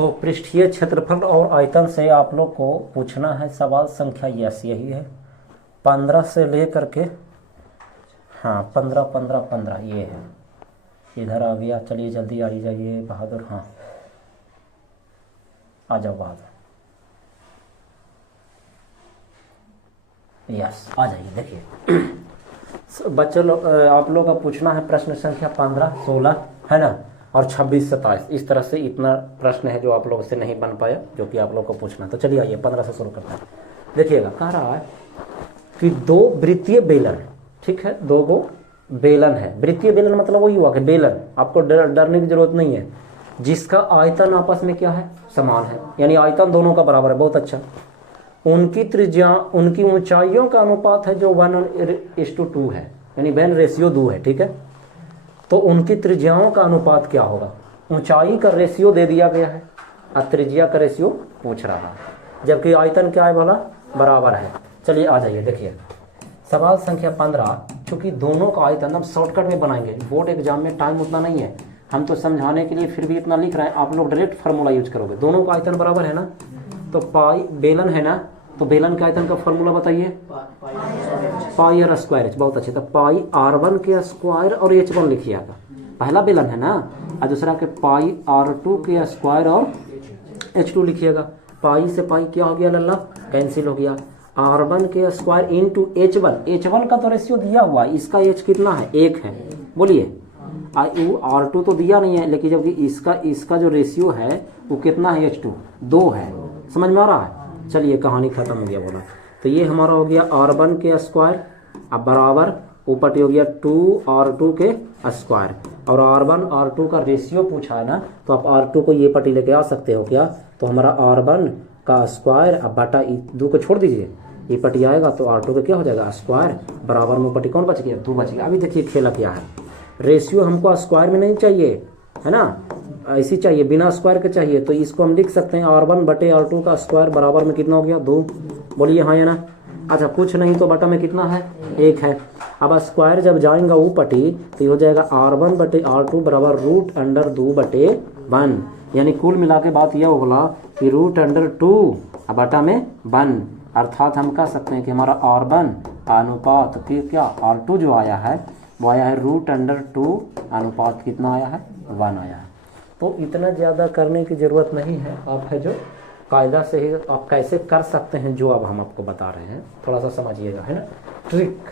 तो पृष्ठीय क्षेत्रफल और आयतन से आप लोग को पूछना है सवाल संख्या यही है 15 से लेकर के, हाँ 15 15 15 ये है, इधर आ गया। चलिए जल्दी आ ही जाइए बहादुर, हाँ आ जाओ बहादुर, यस आ जाइए। देखिए बच्चों लोग, आप लोग का पूछना है प्रश्न संख्या 15 16 है ना, और 26 27, इस तरह से इतना प्रश्न है जो आप लोगों से नहीं बन पाया, जो कि आप लोग को पूछना। तो चलिए आइए 15 से शुरू करते हैं। देखिएगा कह रहा है कि दो वृत्तीय बेलन, ठीक है, दो गो बेलन है। वृत्तीय बेलन मतलब वही हुआ कि बेलन, आपको डरने की जरूरत नहीं है, जिसका आयतन आपस में क्या है, समान है, यानी आयतन दोनों का बराबर है। बहुत अच्छा। उनकी त्रिज्या, उनकी ऊंचाइयों का अनुपात है जो 1:2 है, यानी 1:2 है, ठीक है। तो उनकी त्रिज्याओं का अनुपात क्या होगा, ऊंचाई का रेशियो दे दिया गया है और त्रिज्या का रेशियो पूछ रहा है, जबकि आयतन क्या है भला, बराबर है। चलिए आ जाइए, देखिए सवाल संख्या 15। चूंकि दोनों का आयतन हम शॉर्टकट में बनाएंगे, बोर्ड एग्जाम में टाइम उतना नहीं है, हम तो समझाने के लिए फिर भी इतना लिख रहे हैं, आप लोग डायरेक्ट फार्मूला यूज करोगे। दोनों का आयतन बराबर है ना, तो पाई बेलन है ना, तो बेलन के आयतन का फार्मूला बताइए, पाई आर स्क्वायर एच। बहुत अच्छे। तो पाई r1 के स्क्वायर और h1 लिखिएगा, पहला बेलन है ना, और दूसरा के पाई r2 के स्क्वायर और h2 लिखिएगा। पाई से पाई क्या हो गया लल्ला, कैंसिल हो गया। r1 के स्क्वायर इंटू h1 का तो रेशियो दिया हुआ है, इसका h कितना है, 1 है, बोलिए। r2 तो दिया नहीं है, लेकिन जबकि इसका जो रेशियो है वो कितना है, h2 2 है। समझ में आ रहा है। चलिए कहानी खत्म हो गया बोला। तो ये हमारा हो गया r1 के स्क्वायर, अब बराबर ऊपर हो गया 2r2 के स्क्वायर, और r1 r2 का रेशियो पूछा है ना, तो आप r2 को ये पट्टी लेके आ सकते हो क्या, तो हमारा r1 का स्क्वायर अब बटा 2 को छोड़ दीजिए, ये पट्टी आएगा तो r2 का क्या हो जाएगा, स्क्वायर, बराबर में पट्टी कौन बच गया, 2 बच गया। अभी देखिए खेला क्या है, रेशियो हमको स्क्वायर में नहीं चाहिए है ना, ऐसी चाहिए, बिना स्क्वायर के चाहिए। तो इसको हम लिख सकते हैं r1 बटे r2 का स्क्वायर बराबर में कितना हो गया, 2। बोलिए हाँ या ना। अच्छा कुछ नहीं तो बटा में कितना है, 1 है। अब स्क्वायर जब जाएगा वो पटी तो ये हो जाएगा r1 बटे r2 बराबर √2 बटे 1, यानी कुल मिला के बात यह होगा कि √2 बटा में 1, अर्थात हम कह सकते हैं कि हमारा r1 अनुपात कि क्या r2 जो आया है वो आया है √2 अनुपात कितना आया है, 1 आया है। तो इतना ज़्यादा करने की ज़रूरत नहीं है, आप है जो कायदा से ही आप कैसे कर सकते हैं जो अब हम आपको बता रहे हैं, थोड़ा सा समझिएगा, है ना, ट्रिक।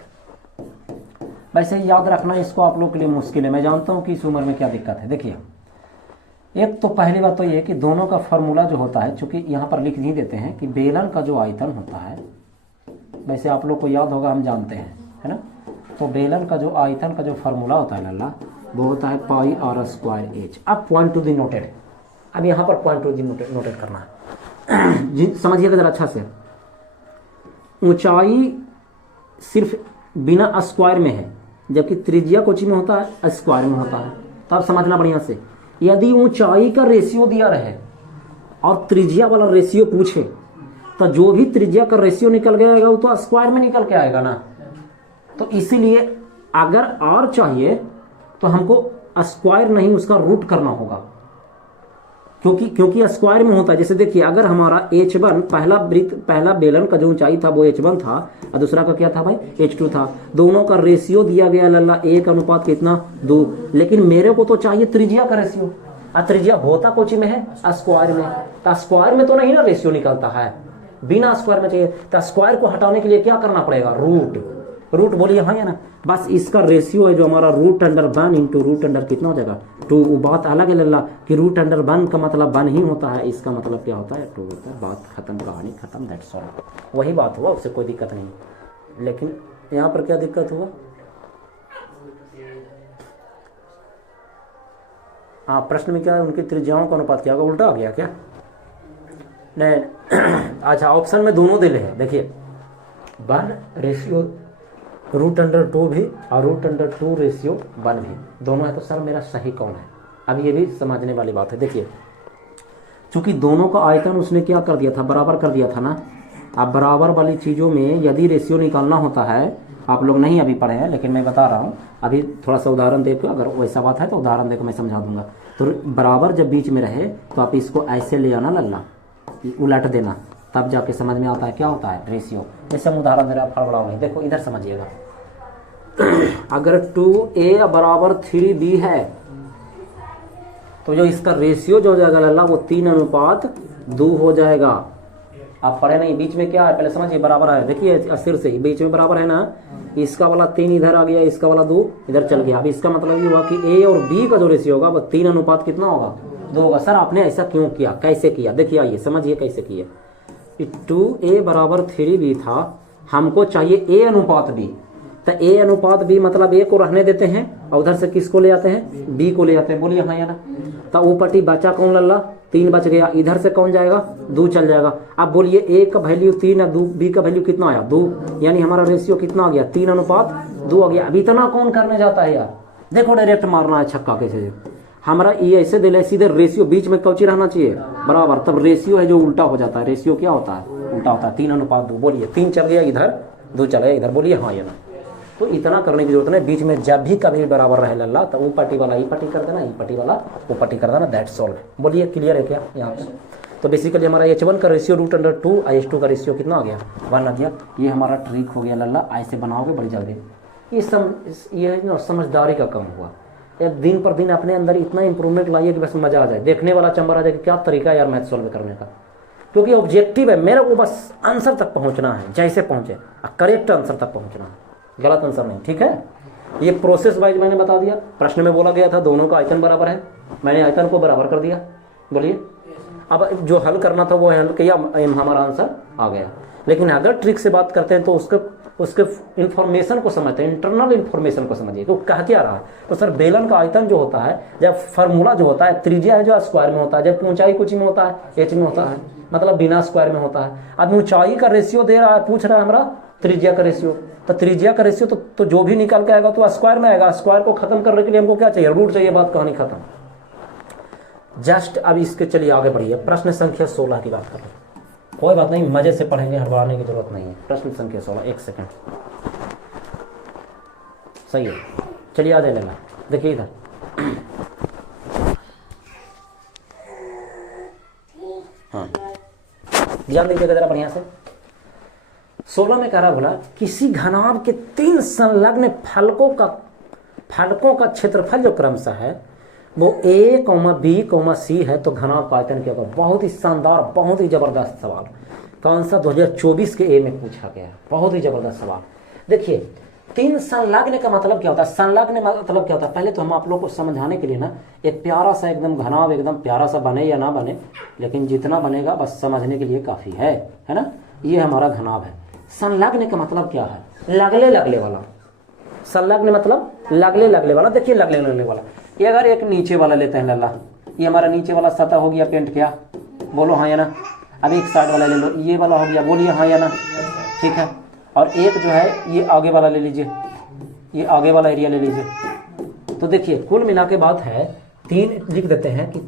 वैसे ही याद रखना, इसको आप लोग के लिए मुश्किल है, मैं जानता हूँ कि इस उम्र में क्या दिक्कत है। देखिए एक तो पहली बात तो ये कि दोनों का फॉर्मूला जो होता है, चूंकि यहाँ पर लिख नहीं देते हैं कि बेलन का जो आयतन होता है, वैसे आप लोग को याद होगा, हम जानते हैं, है ना। तो बेलन का जो आयतन का जो फार्मूला होता है लल्ला, वो होता है पाई r स्क्वायर एच। अब पॉइंट टू दी नोटेड, अब यहाँ पर पॉइंट टू दी नोटेड करना है, समझिएगा जरा अच्छा से। ऊंचाई सिर्फ बिना स्क्वायर में है, जबकि त्रिज्या कोची में होता है, स्क्वायर में होता है। तो आप समझना बढ़िया से, यदि ऊंचाई का रेशियो दिया रहे और त्रिज्या वाला रेशियो पूछे, तो जो भी त्रिज्या का रेशियो निकल के आएगा वो तो स्क्वायर में निकल के आएगा ना। तो इसीलिए अगर r चाहिए तो हमको स्क्वायर नहीं, उसका रूट करना होगा, क्योंकि स्क्वायर में होता है। जैसे देखिए अगर हमारा h1 पहला बेलन का जो ऊंचाई था वो h1 था और दूसरा का क्या था भाई, h2 था, दोनों का रेशियो दिया गया लल्ला 1 अनुपात कितना, 2। लेकिन मेरे को तो चाहिए त्रिज्या का रेशियो, और त्रिज्या होता कोची में है, स्क्वायर में। तो स्क्वायर में तो नहीं ना रेशियो निकलता है, बिना स्क्वायर में चाहिए। तो स्क्वायर को हटाने के लिए क्या करना पड़ेगा, रूट बोलिए हाँ या ना। बस इसका रेशियो है जो हमारा √1 इंटू √, कितना हो जाएगा, 2। वो बात अलग है लल्ला कि √1 का मतलब 1 ही होता है, इसका मतलब क्या होता है, 2 होता है। बात खत्म, कहानी खत्म, दैट्स ऑल। वही बात हुआ, उससे कोई दिक्कत नहीं। लेकिन यहाँ पर क्या दिक्कत हुआ, हाँ प्रश्न में क्या है, उनकी त्रिज्याओं का अनुपात क्या होगा, उल्टा आ गया क्या, नहीं। अच्छा ऑप्शन में दोनों दिले हैं, देखिए 1 रेशियो √2 भी और √2 रेशियो 1 भी, दोनों है। तो सर मेरा सही कौन है, अब ये भी समझने वाली बात है। देखिए चूंकि दोनों का आयतन उसने क्या कर दिया था, बराबर कर दिया था ना। अब बराबर वाली चीज़ों में यदि रेशियो निकालना होता है आप लोग नहीं अभी पढ़े हैं, लेकिन मैं बता रहा हूँ अभी थोड़ा सा उदाहरण देखो, अगर वैसा बात है तो उदाहरण देखो मैं समझा दूंगा। तो बराबर जब बीच में रहे तो आप इसको ऐसे ले आना लल्ला, उलट देना, तब जाके समझ में आता है क्या होता है रेशियो। जैसे हम उदाहरण दे रहे हैं, फड़बड़ा नहीं, देखो इधर समझिएगा। अगर 2a बराबर 3b है तो जो इसका रेशियो जो हो जाएगा लल्ला वो 3:2 हो जाएगा। आप पढ़े नहीं, बीच में क्या है पहले समझिए, बराबर है, देखिए सिर से ही बीच में बराबर है ना, इसका वाला 3 इधर आ गया, इसका वाला 2 इधर चल गया। अब इसका मतलब ये हुआ कि a और b का जो रेशियो होगा वो 3 कितना होगा, 2 होगा। सर आपने ऐसा क्यों किया, कैसे किया, देखिए आइए समझिए कैसे किया। 2a बराबर 3b था, हमको चाहिए a:b, तो a:b मतलब a को रहने देते हैं और उधर से किसको ले आते हैं, b को ले आते हैं, बोलिए हाँ या ना। तो वो पट्टी बचा कौन लल्ला, 3 बच गया, इधर से कौन जाएगा, 2 चल जाएगा। अब बोलिए a का वैल्यू 3 है, 2 b का वैल्यू कितना आया, 2, यानी हमारा रेशियो कितना आ गया, 3:2 आ गया। अब इतना कौन करने जाता है यार, देखो डायरेक्ट मारना है छक्का कैसे। हमारा ये ऐसे दिले सीधे रेशियो बीच में कौची रहना चाहिए, बराबर, तब रेशियो है जो उल्टा हो जाता है। रेशियो क्या होता है, उल्टा होता है, 3:2। बोलिए 3 चल गया इधर, 2 चल गया इधर, बोलिए हाँ या ना। तो इतना करने की जरूरत नहीं, बीच में जब भी कभी बराबर रहे लल्ला तो वो पट्टी वाला ई पट्टी कर देना, ई पट्टी वाला वो पट्टी कर देना, दैट्स ऑल। बोलिए क्लियर है क्या यहाँ पे। तो बेसिकली हमारा h1 का रेशियो √2, h2 का रेशियो कितना आ गया, 1 आ गया। ये हमारा ट्रिक हो गया लल्ला, ऐसे बनाओगे बड़ी जल्दी। ये समझदारी का कम हुआ, एक दिन पर दिन अपने अंदर इतना इंप्रूवमेंट लाइए कि बस मजा आ जाए, देखने वाला चंबर आ जाए कि क्या तरीका है यार मैथ सॉल्व करने का। क्योंकि ऑब्जेक्टिव है मेरे को, बस आंसर तक पहुंचना है, जैसे पहुंचे करेक्ट आंसर तक पहुंचना है, गलत आंसर नहीं, ठीक है। ये प्रोसेस वाइज मैंने बता दिया। प्रश्न में बोला गया था दोनों का आयतन बराबर है, मैंने आयतन को बराबर कर दिया। बोलिए अब जो हल करना था वो हल किया, हमारा आंसर आ गया। लेकिन अगर ट्रिक से बात करते हैं तो उसके इंफॉर्मेशन को समझते हैं, इंटरनल इंफॉर्मेशन को समझिए। तो कह क्या रहा है, तो सर बेलन का आयतन जो होता है, जब फार्मूला जो होता है, त्रिज्या है जो स्क्वायर में होता है, जब ऊंचाई कुछ में होता है h में होता है, मतलब बिना स्क्वायर में होता है। अब ऊंचाई का रेशियो दे रहा है, पूछ रहा है हमारा त्रिज्या का रेशियो, तो त्रिज्या का रेशियो तो जो भी निकल के आएगा तो स्क्वायर में आएगा। स्क्वायर को खत्म करने के लिए हमको क्या चाहिए, रूट चाहिए, बात कहानी खत्म। जस्ट अब इसके चलिए आगे बढ़िए, प्रश्न संख्या 16 की बात करें। कोई बात नहीं, मजे से पढ़ेंगे, हड़बड़ाने की जरूरत नहीं है। प्रश्न संख्या 16, एक सेकंड, सही है, चलिए आ जाए। देखिए इधर हाँ ध्यान दीजिएगा जरा बढ़िया से। 16 में कह रहा बोला, किसी घनाभ के 3 संलग्न फलकों का क्षेत्रफल जो क्रमशः है वो a, b, c है, तो घनाभ का आयतन क्या होगा। बहुत ही शानदार, बहुत ही जबरदस्त सवाल। कौन सा, 2024 के ए में पूछा गया, बहुत ही जबरदस्त सवाल। देखिए 3 संलग्न का मतलब क्या होता है, संलग्न मतलब क्या होता है, पहले तो हम आप लोग को समझाने के लिए ना एक प्यारा सा एकदम घनाभ, एकदम प्यारा सा बने या ना बने, लेकिन जितना बनेगा बस समझने के लिए काफी है ना। ये हमारा घनाभ है। संलग्न का मतलब क्या है, लगले वाला। संलग्न मतलब लगले वाला। देखिए लगले वाला, ये अगर एक नीचे वाला लेते हैं लल्ला, ये हमारा नीचे वाला सतह हो गया पेंट किया, बोलो हाँ या ना। अब एक साइड वाला ले लो, ये वाला हो गया, बोलिए हाँ या ना, ठीक है। और एक जो है ये आगे वाला ले लीजिए, ये आगे वाला एरिया ले लीजिए। तो देखिए कुल मिला के बात है 3 लिख देते हैं कि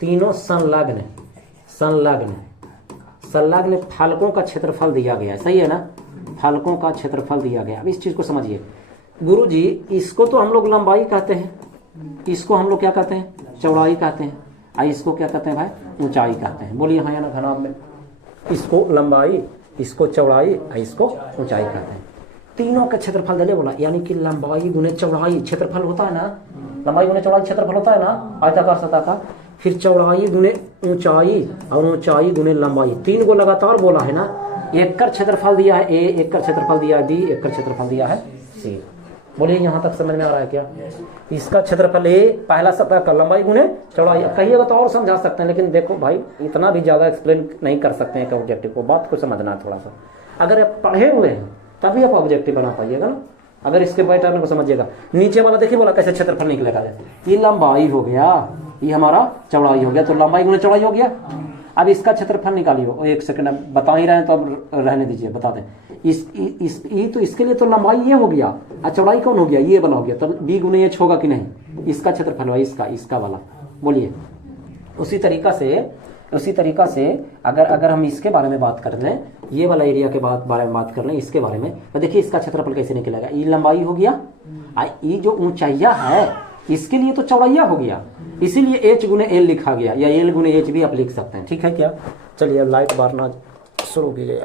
तीनों संलग्न फलकों का क्षेत्रफल दिया गया है, सही है ना, फलकों का क्षेत्रफल दिया गया। अब इस चीज को समझिए गुरु जी, इसको तो हम लोग लंबाई कहते हैं, इसको हम लोग क्या कहते हैं, चौड़ाई कहते हैं, और इसको क्या कहते हैं भाई, ऊंचाई कहते हैं। बोलिए हाँ या ना। घनाभ में इसको लंबाई, इसको चौड़ाई, इसको ऊंचाई कहते हैं। तीनों का क्षेत्रफल दे बोला, यानी कि लंबाई गुने चौड़ाई क्षेत्रफल होता है ना, लंबाई गुने चौड़ाई क्षेत्रफल होता है ना आयताकार सतह का, फिर चौड़ाई गुने ऊंचाई और ऊंचाई गुने लंबाई, 3 को लगातार बोला है ना। एक का क्षेत्रफल दिया है ए, एक का क्षेत्रफल दिया है बी, एक का क्षेत्रफल दिया है सी। बोलिए यहाँ तक समझ में आ रहा है क्या। इसका क्षेत्रफल ए, पहला सतह का लंबाई गुने चौड़ाई। कहिएगा तो और समझा सकते हैं, लेकिन देखो भाई इतना भी ज्यादा एक्सप्लेन नहीं कर सकते हैं ऑब्जेक्टिव को, बात को समझना है थोड़ा सा। अगर आप पढ़े हुए हैं तभी आप ऑब्जेक्टिव बना पाइएगा ना, अगर इसके पैटर्न को समझिएगा। नीचे वाला देखिए बोला कैसे क्षेत्रफल निकलेगा, ये लंबाई हो गया, ये हमारा चौड़ाई हो गया, तो लंबाई गुने चौड़ाई हो गया। अब इसका क्षेत्रफल निकालिए, एक सेकंड बता ही रहे हैं तो अब रहने दीजिए, बता दें। तो इसके लिए तो लंबाई ये हो गया और चौड़ाई कौन हो गया, ये वाला हो गया, तो बी गुने एच होगा कि नहीं, इसका क्षेत्रफल हुआ, इसका वाला। बोलिए उसी तरीका से अगर हम इसके बारे में बात कर लें ये वाला एरिया के बारे में बात कर लें, इसके बारे में, तो देखिए इसका क्षेत्रफल कैसे निकलेगा। ये लंबाई हो गया, ये जो ऊंचाइया है इसके लिए तो चौड़ाइया हो गया, इसीलिए h गुने l लिखा गया, या l गुने h भी आप लिख सकते हैं, ठीक है क्या। चलिए अब लाइट बारना शुरू कीजिए।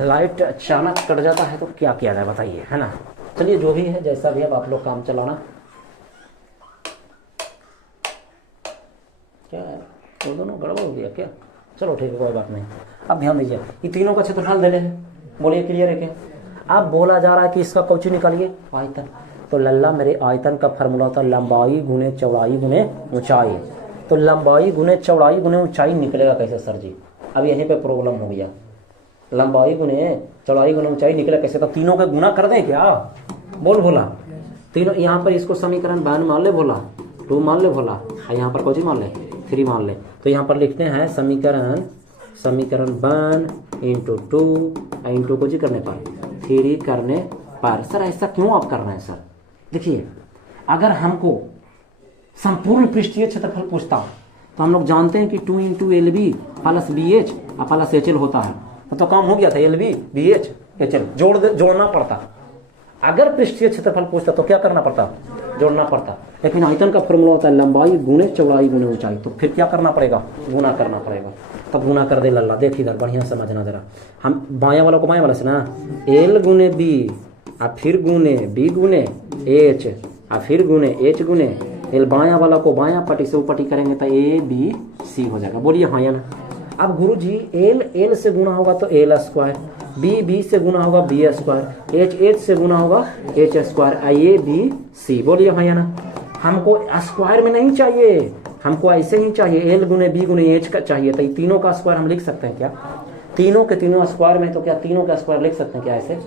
लाइट अचानक कट जाता है तो क्या किया जाए बताइए, है ना। चलिए जो भी है जैसा भी, अब आप लोग काम चलाना। क्या है वो दोनों गड़बड़ हो गया क्या, चलो ठीक है कोई बात नहीं। अब ध्यान दीजिए, ये तीनों का क्षेत्रफल दे रहे हैं, बोलिए क्लियर है क्या। अब बोला जा रहा है कि इसका कौची निकालिए, आयतन। तो लल्ला मेरे आयतन का फार्मूला होता है लंबाई गुने चौड़ाई गुने ऊंचाई। तो लंबाई गुने चौड़ाई गुने ऊंचाई निकलेगा कैसे सर जी, अब यहीं पे प्रॉब्लम हो गया। लंबाई गुने चौड़ाई गुने ऊंचाई निकलेगा कैसे, तो तीनों का गुना कर दें क्या, बोल भोला। तीनों यहाँ पर इसको समीकरण 1 मान ले भोला, 2 मान ले भोला, और यहाँ पर कौची मान ले, 3 मान ले। तो यहाँ पर लिखते हैं समीकरण 1 इंटू 2 इंटू को जी करने पर 3 करने पर। सर ऐसा क्यों आप कर रहे हैं सर, देखिए अगर हमको संपूर्ण पृष्ठीय क्षेत्रफल पूछता तो हम लोग जानते हैं कि 2 into L B plus B H plus H L होता है, तो काम हो गया था, L B B H H L जोड़ना पड़ता। अगर पृष्ठीय क्षेत्रफल पूछता तो क्या करना पड़ता, जोड़ना पड़ता। लेकिन आयतन का फॉर्मूला होता है लंबाई गुने चौड़ाई गुने ऊंचाई, तो फिर क्या करना पड़ेगा, गुना करना पड़ेगा। तब गुना कर दे लल्ला, देख इधर बढ़िया समझना जरा, हम बायां वाला को बायां वाला से ना, एल गुने बी और फिर गुने बी गुने एच और फिर गुने एच गुने एल, बायां वाला को बायां पट्टी से ऊपट्टी करेंगे तो ए बी सी हो जाएगा, बोलिए हाँ या ना। अब गुरु जी एल से गुना होगा तो एल स्क्वायर, बी से गुना होगा बी स्क्वायर, एच से गुना होगा H square, A B C, बोलिए हाँ या ना। हमको स्क्वायर में नहीं चाहिए, हमको ऐसे ही चाहिए, एल गुने बी गुने एच का चाहिए। तो ये तीनों का स्क्वायर हम लिख सकते हैं क्या, तीनों के तीनों स्क्वायर में, तो क्या तीनों का स्क्वायर लिख सकते हैं क्या ऐसे,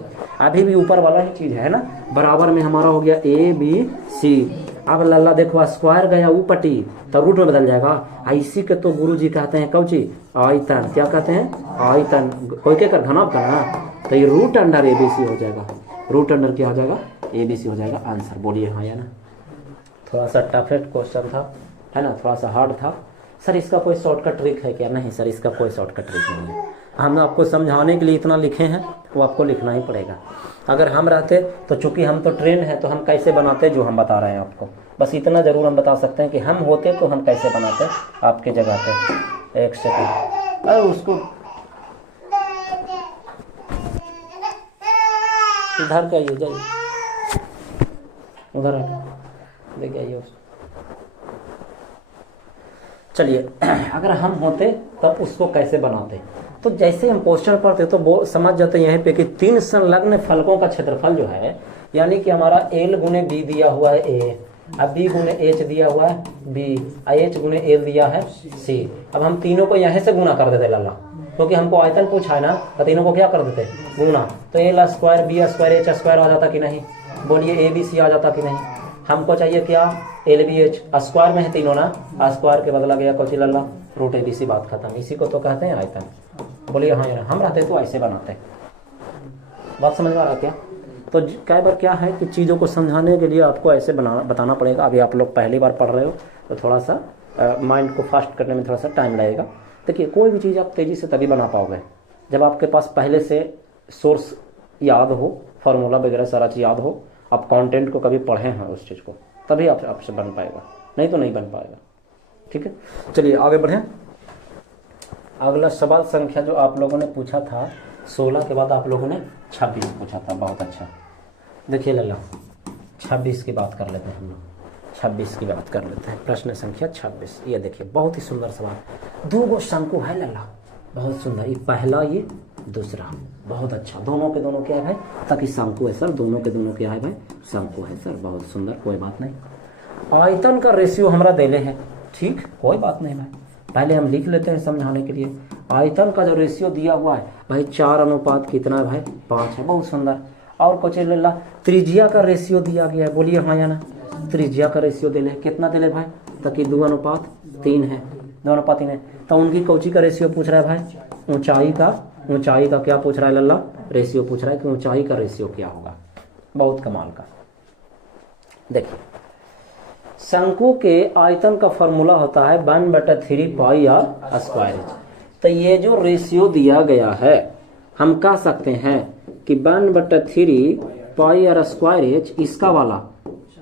अभी भी ऊपर वाला ही चीज है ना, बराबर में हमारा हो गया ए बी सी। अब लल्ला देखो स्क्वायर गया ऊपट्टी तो रूट में बदल जाएगा, इसी के तो गुरु जी कहते हैं कौची, आयतन। क्या कहते हैं, आयतन। कोई क्या कर घनाभ करना, तो ये root under A B C हो जाएगा, रूट अंडर क्या हो जाएगा, ए बी सी हो जाएगा आंसर, बोलिए हाँ या ना। थोड़ा सा टफ क्वेश्चन था, है ना, थोड़ा सा हार्ड था। सर इसका कोई शॉर्टकट ट्रिक है क्या, नहीं सर इसका कोई शॉर्टकट ट्रिक नहीं है। हम आपको समझाने के लिए इतना लिखे हैं, वो आपको लिखना ही पड़ेगा। अगर हम रहते तो चूंकि हम तो ट्रेंड हैं तो हम कैसे बनाते जो हम बता रहे हैं आपको, बस इतना जरूर हम बता सकते हैं कि हम होते तो हम कैसे बनाते आपके जगह पे। एक सेकंड, अरे उसको इधर जाइए, जाइए उधर लेके आइए उसको। चलिए अगर हम होते तब उसको कैसे बनाते, तो जैसे हम क्वेश्चन पढ़ते तो वो समझ जाते यहाँ पे कि 3 संलग्न फलकों का क्षेत्रफल जो है, यानी कि हमारा एल गुने बी दिया हुआ है ए, अब बी गुने एच दिया हुआ है बी, एच गुने एल दिया है सी। अब हम तीनों को यहाँ से गुना कर देते लल्ला, क्योंकि हमको आयतन पूछा है ना, तो तीनों को क्या कर देते गुना, तो L square B square H square आ जाता कि नहीं, बोलिए ए बी सी आ जाता कि नहीं। हमको चाहिए क्या, एल बी एच, स्क्वायर में है तीनों ना, स्क्वायर के बदला गया कौची लल्ला, रूट ए बी सी, बात खत्म। इसी को तो कहते हैं आयतन, बोलिए हाँ यार। हम रहते तो ऐसे बनाते, बात समझ में आ रहा क्या। तो कई बार क्या है कि चीज़ों को समझाने के लिए आपको ऐसे बताना पड़ेगा। अभी आप लोग पहली बार पढ़ रहे हो तो थोड़ा सा माइंड को फास्ट करने में थोड़ा सा टाइम लगेगा। देखिए कोई भी चीज़ आप तेज़ी से तभी बना पाओगे जब आपके पास पहले से सोर्स याद हो, फार्मूला वगैरह सारा चीज़ याद हो, आप कंटेंट को कभी पढ़े हैं उस चीज़ को, तभी आपसे बन पाएगा, नहीं तो नहीं बन पाएगा। ठीक है, चलिए आगे बढ़ें। अगला सवाल संख्या जो आप लोगों ने पूछा था 16 के बाद आप लोगों ने 26 पूछा था, बहुत अच्छा। देखिए लल्ला 26 की बात कर लेते हैं हम लोग, 26 की बात कर लेते हैं। प्रश्न संख्या 26, ये देखिए बहुत ही सुंदर सवाल। 2 शंकु है लल्ला, बहुत सुंदर, ये पहला ये दूसरा, बहुत अच्छा। दोनों के दोनों क्या है भाई, ताकि शंकु है सर, दोनों के दोनों क्या है भाई, शंकु है सर, बहुत सुंदर, कोई बात नहीं। आयतन का रेशियो हमारा देले है, ठीक, कोई बात नहीं भाई, पहले हम लिख लेते हैं समझाने के लिए। आयतन का जो रेशियो दिया हुआ है भाई 4 अनुपात कितना है भाई, 5 है, बहुत सुंदर। और कुछ लल्ला त्रिज्या का रेशियो दिया गया है, बोलिए हाँ या ना। त्रिज्या का रेशियो दिले, कितना दिले भाई, ताकि 2 अनुपात 3 है, 2 अनुपात 3 है। तो उनकी कौची का रेशियो पूछ रहा है भाई, ऊंचाई का क्या पूछ रहा है लल्ला, रेशियो पूछ रहा है कि ऊंचाई का रेशियो क्या होगा, बहुत कमाल का। देखिए शंकु के आयतन का फॉर्मूला होता है 1/3 पाई आर स्क्वायर। तो ये जो रेशियो दिया गया है हम कह सकते हैं कि 1/3 पाई आर स्क्वायर एच इसका वाला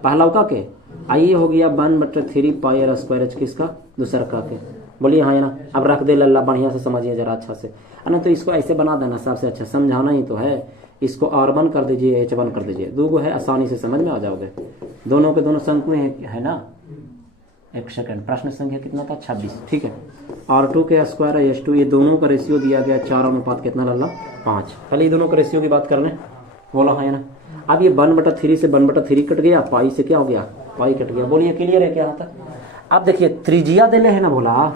पहला का के आइए हो गया 1/3 पाई आर स्क्वायर एच किसका दूसरा का के। बोलिए हाँ है ना। अब रख दे लल्ला बढ़िया से समझिए जरा अच्छा से है ना। तो इसको ऐसे बना देना सबसे अच्छा समझाना ही तो है। इसको R1 कर दीजिए H1 कर दीजिए दो गो है आसानी से समझ में आ जाओगे। दोनों के दोनों शंकु है ना। एक सेकंड प्रश्न संख्या कितना था 26 ठीक है। R2 के स्क्वायर H2 ये दोनों का रेशियो दिया गया 4 अनुपात कितना लल्ला 5। पहले ये दोनों का रेशियो की बात कर लें बोला हाँ है ना। अब ये 1/3 से 1/3 कट गया पाई से क्या हो गया पाई कट गया। बोलिए क्लियर है क्या आता। अब देखिए त्रिज्या देले है ना बोला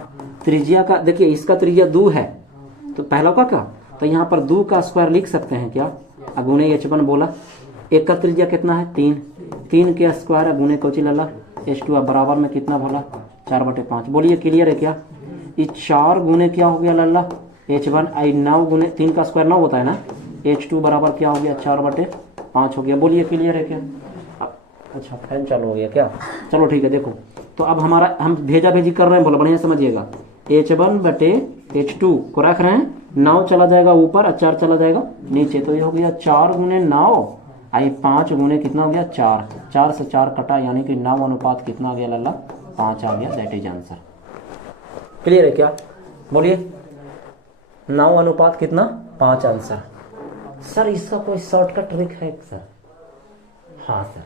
त्रिज्या का देखिए इसका त्रिज्या 2 है तो पहला का क्या तो यहाँ पर 2 का स्क्वायर लिख सकते हैं क्या अगुने H1 बोला। एक का त्रिज्या कितना है 3 के स्क्वायर अगुने कोची लल्ला H2 बराबर में कितना बोला 4/5। बोलिए क्लियर है क्या। ये 4 गुने क्या हो गया लल्ला H1 आई 9 गुने 3 का स्क्वायर 9 होता है ना H2 बराबर क्या हो गया 4/5 हो गया। बोलिए क्लियर है क्या। अच्छा फैन चालू हो गया क्या। चलो ठीक है देखो तो अब हमारा हम भेजा भेजी कर रहे हैं बोला बढ़िया समझिएगा। H1/H2 को रख रहे हैं 9 चला जाएगा ऊपर और 4 चला जाएगा नीचे तो ये हो गया 4 गुने 9 आई 5 गुने कितना हो गया 4 से 4 कटा यानी कि 9 अनुपात कितना आ गया लल्ला 5 आ गया। That is answer. क्लियर है क्या। बोलिए 9 अनुपात कितना 5 आंसर। सर इसका कोई शॉर्टकट ट्रिक है सर। हाँ सर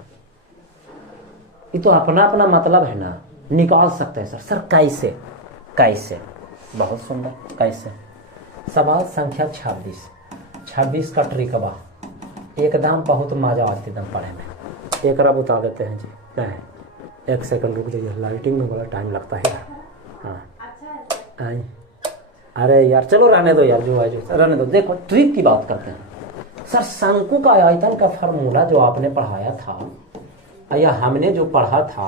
ये तो अपना अपना मतलब है ना निकाल सकते हैं सर कैसे कैसे बहुत सुंदर कैसे। सवाल संख्या 26 का ट्रिक बा एकदम बहुत मजा आती एकदम पढ़े में। एक रब बता देते हैं जी नहीं एक सेकंड रुक जाइए लाइटिंग में बड़ा टाइम लगता है। हाँ आई अरे यार चलो रहने दो यार जो है जो रहने दो। देखो ट्रिक की बात करते हैं सर। शंकु का आयतन का फार्मूला जो आपने पढ़ाया था या हमने जो पढ़ा था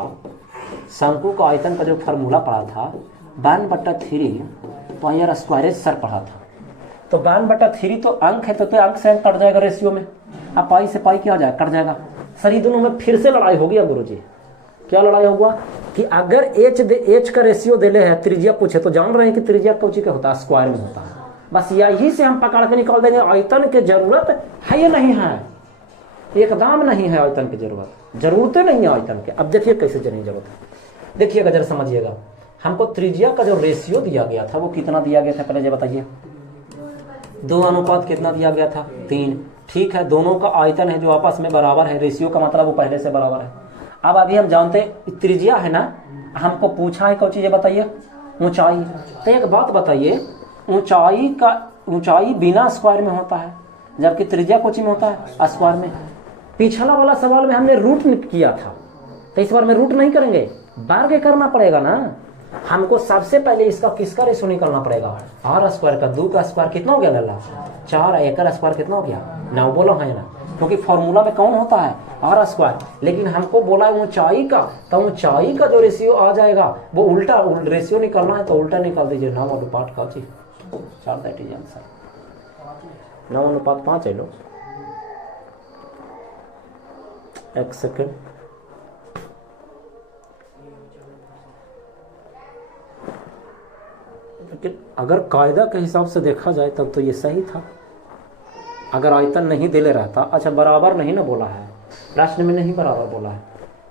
शंकु का आयतन का जो फार्मूला पढ़ा था 1/3 पाई आर स्क्वायर एच सर पढ़ा था। तो 1/3 तो अंक है तो अंक से अंक कट जाएगा रेशियो में। अब पाई से पाई क्या हो जाएगा कट जाएगा। सर ये दोनों में फिर से लड़ाई होगी अब गुरुजी। क्या लड़ाई होगा कि अगर एच का रेशियो देले है त्रिज्या पूछे तो जान रहे हैं कि त्रिज्या कौची का होता है स्क्वायर में होता है। बस यही से हम पकड़ के निकाल देंगे आयतन की जरूरत है या नहीं है। एकदम नहीं है आयतन की जरूरत नहीं है आयतन के। अब देखिए कैसे नहीं जरूरत है देखिएगा जरा समझिएगा। हमको त्रिज्या का जो रेशियो दिया गया था वो कितना दिया गया था पहले जो बताइए 2 अनुपात कितना दिया गया था 3 ठीक है। दोनों का आयतन है जो आपस में बराबर है रेशियो का मतलब वो पहले से बराबर है। अब अभी हम जानते हैं त्रिज्या है ना हमको पूछा है कौन चीज बताइए ऊंचाई। तो एक बात बताइए ऊंचाई बिना स्क्वायर में होता है जबकि त्रिज्या कोची में होता है स्क्वायर में। पिछला वाला सवाल में हमने रूट किया था तो इस बार में रूट नहीं करेंगे वर्ग करना पड़ेगा ना। हमको सबसे पहले इसका किसका रेशियो निकालना पड़ेगा आर स्क्वायर का। 2 का स्क्वायर कितना हो गया लल्ला 4 एक स्क्वायर कितना हो गया 9 बोलो है ना क्योंकि फॉर्मूला में कौन होता है आर स्क्वायर। लेकिन हमको बोला ऊंचाई का तो ऊंचाई का जो रेशियो आ जाएगा वो उल्टा रेशियो निकालना है तो उल्टा निकाल दीजिए 9 अनुपात का 4 दैट इज आंसर 9 अनुपात 5 है लो। एक सेकेंड लेकिन अगर कायदा के हिसाब से देखा जाए तब तो ये सही था। अगर आयतन नहीं दिले रहता अच्छा बराबर नहीं ना बोला है प्रश्न में नहीं बराबर बोला है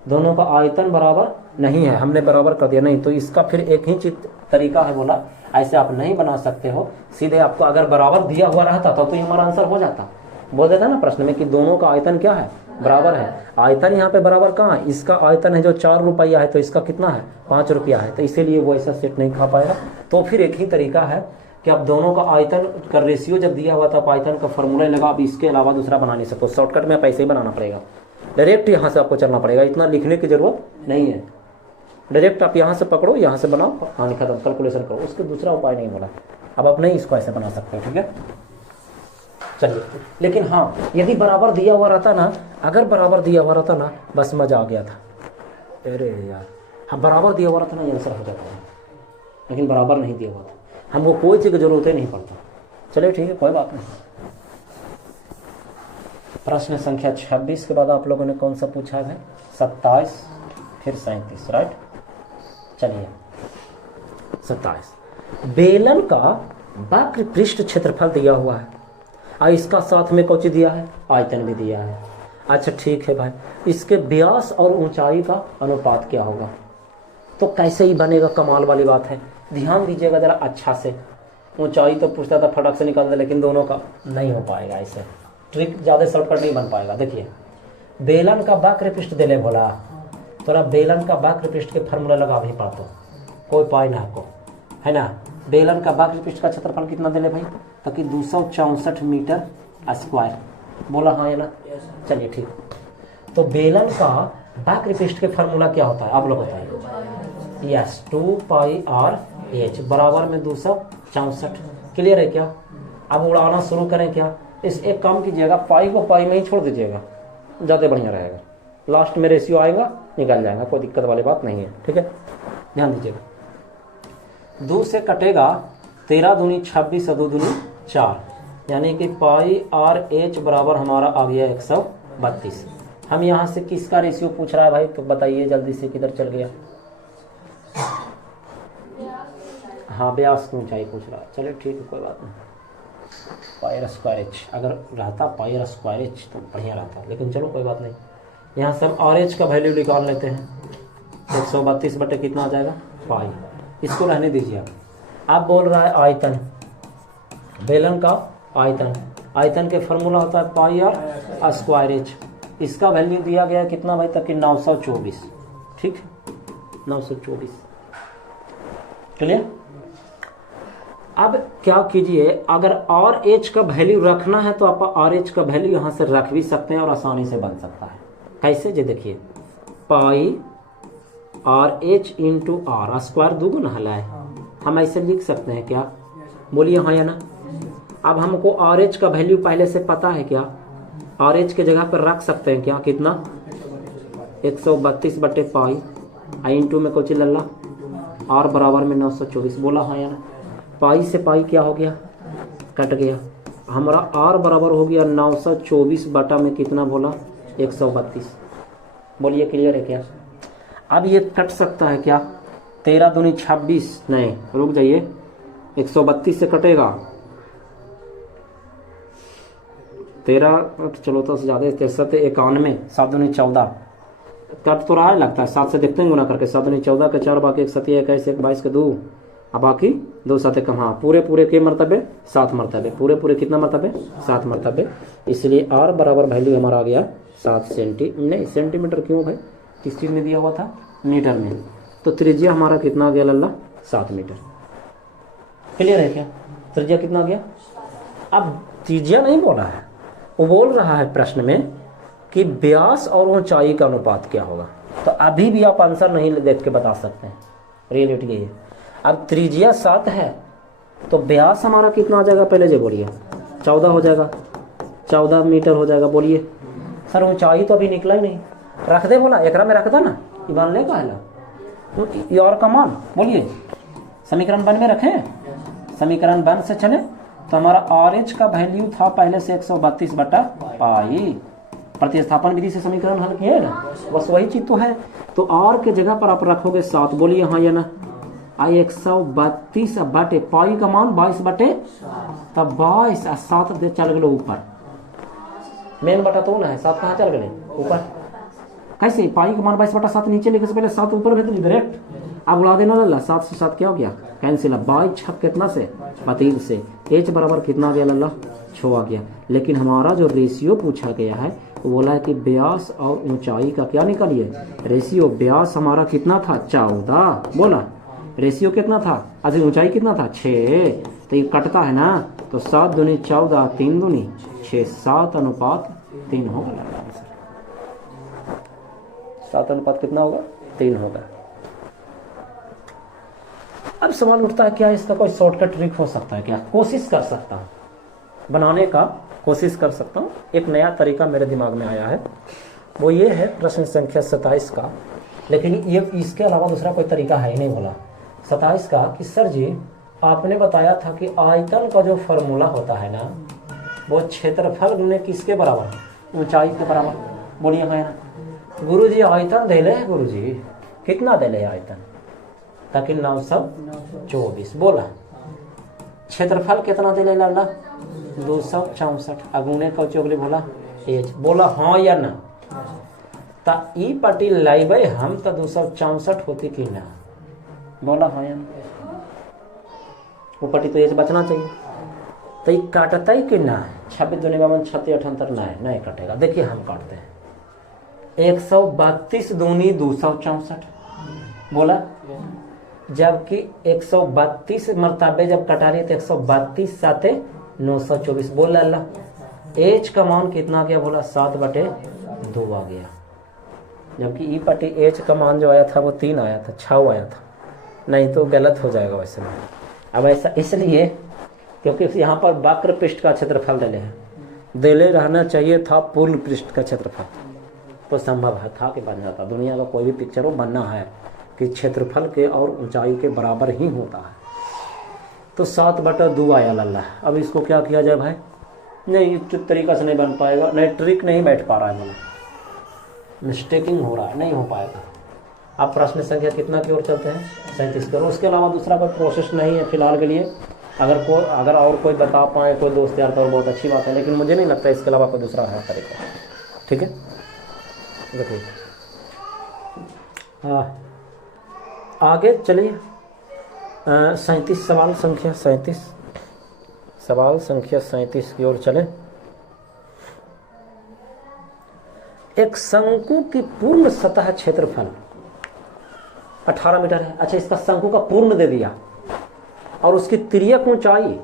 दोनों का आयतन बराबर नहीं है हमने बराबर कर दिया नहीं तो इसका फिर एक ही तरीका है बोला ऐसे आप नहीं बना सकते हो सीधे आपको अगर बराबर दिया हुआ रहता तो हमारा आंसर हो जाता। बोल देता ना प्रश्न में कि दोनों का आयतन क्या है बराबर है। आयतन यहाँ पे बराबर कहाँ है इसका आयतन है जो 4 रुपया है तो इसका कितना है 5 रुपया है तो इसीलिए वो ऐसा सेट नहीं खा पाएगा। तो फिर एक ही तरीका है कि अब दोनों का आयतन का रेशियो जब दिया हुआ था आप आयतन का फॉर्मूला लगा अब इसके अलावा दूसरा बना नहीं सकते। शॉर्टकट में आप ऐसे ही बनाना पड़ेगा डायरेक्ट यहाँ से आपको चलना पड़ेगा इतना लिखने की जरूरत नहीं है। डायरेक्ट आप यहाँ से पकड़ो यहाँ से बनाओ कहानी खत्म कैलकुलेशन करो उसके दूसरा उपाय नहीं बोला। अब आप नहीं इसको ऐसे बना सकते ठीक है चलिए। लेकिन हाँ यदि बराबर दिया हुआ रहता ना अगर बराबर दिया हुआ रहता ना बस मजा आ गया था। अरे यार हाँ बराबर दिया हुआ रहता ना आंसर हो जाता है लेकिन बराबर नहीं दिया हुआ था हमको कोई चीज़ की जरूरत ही नहीं पड़ता। चलिए ठीक है कोई बात नहीं। प्रश्न संख्या 26 के बाद आप लोगों ने कौन सा पूछा है 27 फिर 37 राइट। चलिए 27 बेलन का वक्र पृष्ठ क्षेत्रफल दिया हुआ है और इसका साथ में कौन दिया है, आयतन भी दिया है। अच्छा ठीक है भाई, इसके व्यास और ऊंचाई का अनुपात क्या होगा, तो कैसे ही बनेगा, कमाल वाली बात है। ध्यान दीजिएगा जरा अच्छा से। ऊंचाई तो पूछता था फटक से निकाल दे, लेकिन दोनों का नहीं हो पाएगा, ऐसे ट्रिक ज़्यादा शॉर्टकट नहीं बन पाएगा। देखिए बेलन का वक्र पृष्ठ दिले बोला, तोरा बेलन का वक्र पृष्ठ के फार्मूला लगा भी पातो, कोई पाई ना को, है ना। बेलन का वक्र पृष्ठ का क्षेत्रफल कितना दिले भाई, ताकि 264 मीटर स्क्वायर, बोला हाँ या ना। चलिए ठीक, तो बेलन का वक्र पृष्ठ के फार्मूला क्या होता है आप लोग बताइए। यस, 2πr/h बराबर में 264। क्लियर है क्या। अब उड़ाना शुरू करें क्या, इस एक काम कीजिएगा, पाई को पाई में ही छोड़ दीजिएगा, ज़्यादा बढ़िया रहेगा। लास्ट में रेशियो आएगा, निकल जाएगा, कोई दिक्कत वाली बात नहीं है, ठीक है। ध्यान दीजिएगा, 2 से कटेगा 13 दूनी 26 और 2 दूनी 4, यानी कि πr/h बराबर हमारा आ गया 132। हम यहाँ से किसका रेशियो पूछ रहा है भाई, तो बताइए जल्दी से, किधर चल गया। हाँ व्यास की ऊंचाई पूछ रहा है, चलिए ठीक है कोई बात नहीं। πr²h अगर रहता πr² तो बढ़िया रहता, लेकिन चलो कोई बात नहीं। यहाँ सब RH का वैल्यू निकाल लेते हैं। 132 बटे कितना आ जाएगा, पाई। इसको रहने दीजिए। आप बोल रहा है आयतन, बेलन का आयतन, आयतन के फार्मूला होता है πr²h। इसका वैल्यू दिया गया कितना भाई, तक 924, ठीक है 924। क्लियर। अब क्या कीजिए, अगर RH का वैल्यू रखना है तो आप RH का वैल्यू यहाँ से रख भी सकते हैं और आसानी से बन सकता है। कैसे, जे देखिए πr/h × r, स्क्वायर दुगुना हला है, हम ऐसे लिख सकते हैं क्या, बोलिए हाँ या ना। अब हमको RH का वैल्यू पहले से पता है क्या, RH के जगह पर रख सकते हैं क्या, कितना 132 बटे पाई, इंटू में कोची लल्ला r बराबर में 924, बोला हाँ या ना। पाई से पाई क्या हो गया, कट गया, हमारा r बराबर हो गया 924 बटा में कितना बोला, 132। बोलिए क्लियर है क्या। अब ये कट सकता है क्या, 13 दूनी 26, नहीं रुक जाइए, 132 से कटेगा 13, चलो तो ज़्यादा 63 91, 7 दूनी 14, कट तो रहा है लगता है, 7 से देखते हैं गुना करके, 7 दूनी 14 के 4 बाकी 1 7 21 1 22 के 2, अब बाकी 2 7 कम, हाँ पूरे पूरे के मरतबे 7 मरतबे, पूरे पूरे कितना मरतबे 7 मरतबे, इसलिए r बराबर वैल्यू हमारा आ गया 7 नहीं सेंटीमीटर, क्यों भाई, किस चीज़ में दिया हुआ था, मीटर में, तो त्रिज्या हमारा कितना आ गया लल्ला, 7 मीटर। क्लियर है क्या, त्रिज्या कितना आ गया। अब त्रिज्या नहीं बोला है, वो बोल रहा है प्रश्न में कि व्यास और ऊंचाई का अनुपात क्या होगा, तो अभी भी आप आंसर नहीं देख के बता सकते हैं, रियलिटी ये है। अब त्रिज्या 7 है तो व्यास हमारा कितना आ जाएगा, पहले जो बोलिए 14 हो जाएगा, 14 मीटर हो जाएगा। बोलिए सर ऊंचाई तो अभी निकला ही नहीं, रख दे बोला, एकरा में रख दे ना, ईमान ले कहला तो ये और कमान। बोलिए समीकरण 1 में रखें, समीकरण 1 से चले तो हमारा RH का वैल्यू था पहले से 132 बटा पाई, प्रतिस्थापन विधि से समीकरण हल किए ना, बस वही चीज तो है। तो R के जगह पर आप रखोगे 7, बोलिए हाँ या ना। आई 132 बटे पाई का मान 22 बटे, तब 22 और 7 दे चल गए ऊपर, मेन बटा तो ना है, 7 कहाँ चल गए ऊपर, कैसे पाई का मान 22 बटा 7 नीचे लिखे से पहले 7 ऊपर भेज डायरेक्ट, अब उड़ा देना लल्ला, 7 से 7 क्या हो गया कैंसिल, 22 छक कितना से 32 से, h बराबर कितना आ गया लल्ला 6 आ गया। लेकिन हमारा जो रेशियो पूछा गया है वो बोला है कि व्यास और ऊंचाई का क्या निकालिए रेशियो, व्यास हमारा कितना था 14, बोला रेशियो कितना था, अच्छा ऊंचाई कितना था 6, तो ये कटता है ना, तो 7 दूनी 14 3 दूनी 6, 7 अनुपात 3 होगा आंसर, 7 अनुपात कितना होगा 3 होगा। अब सवाल उठता है क्या इसका कोई शॉर्टकट ट्रिक हो सकता है क्या, कोशिश कर सकता हूँ बनाने का, कोशिश कर सकता हूँ। एक नया तरीका मेरे दिमाग में आया है, वो ये है प्रश्न संख्या 27 का, लेकिन ये इसके अलावा दूसरा कोई तरीका है ही नहीं बोला 27 का, कि सर जी आपने बताया था कि आयतन का जो फॉर्मूला होता है ना वो क्षेत्रफल गुने किसके बराबर, ऊंचाई के बराबर। बोलिए है ना गुरुजी आयतन दे ले, गुरुजी कितना दे ले आयतन, ताकि 924, बोला क्षेत्रफल कितना दे ले लाला 264 अगुने का चौगली बोला एच बोला हाँ या ना ता ई पटी लाइबे हम तो 264 होती कि ना बोला हाँ या ना वो पटी तो एच बचना चाहिए तो ये काटता ही कि ना 26 दूनी 52 36 78 नहीं कटेगा। देखिए हम काटते हैं 132 दूनी 264 बोला जबकि 132 मरतबे जब कटा रही तो 132 साथे 924 बोला अल्लाह एच का मान कितना गया बोला 7/2 आ गया जबकि ई पटी एच का मान जो आया था वो 3 आया था 6 आया था नहीं तो गलत हो जाएगा वैसे में। अब ऐसा इसलिए क्योंकि यहाँ पर वक्र पृष्ठ का क्षेत्रफल दिले है दिले रहना चाहिए था पूर्ण पृष्ठ का क्षेत्रफल तो संभव है था कि बन जाता। दुनिया का कोई भी पिक्चर हो बनना है कि क्षेत्रफल के और ऊंचाई के बराबर ही होता है तो 7/2 आया लल्ला। अब इसको क्या किया जाए भाई नहीं तरीका से नहीं बन पाएगा नहीं ट्रिक नहीं बैठ पा रहा है मतलब मिस्टेकिंग हो रहा है नहीं हो पाएगा। अब प्रश्न संख्या कितना की ओर चलते हैं 37 की ओर। उसके अलावा दूसरा कोई प्रोसेस नहीं है फिलहाल के लिए। अगर और कोई बता पाए कोई दोस्त यार तो बहुत अच्छी बात है लेकिन मुझे नहीं लगता इसके अलावा कोई दूसरा है तरीका। ठीक है देखिए हाँ आगे चलिए 37 सवाल संख्या 37 की ओर चले। एक शंकु की पूर्ण सतह क्षेत्रफल 18 मीटर है। अच्छा इसका शंकु का पूर्ण दे दिया और उसकी तिर्यक ऊंचाई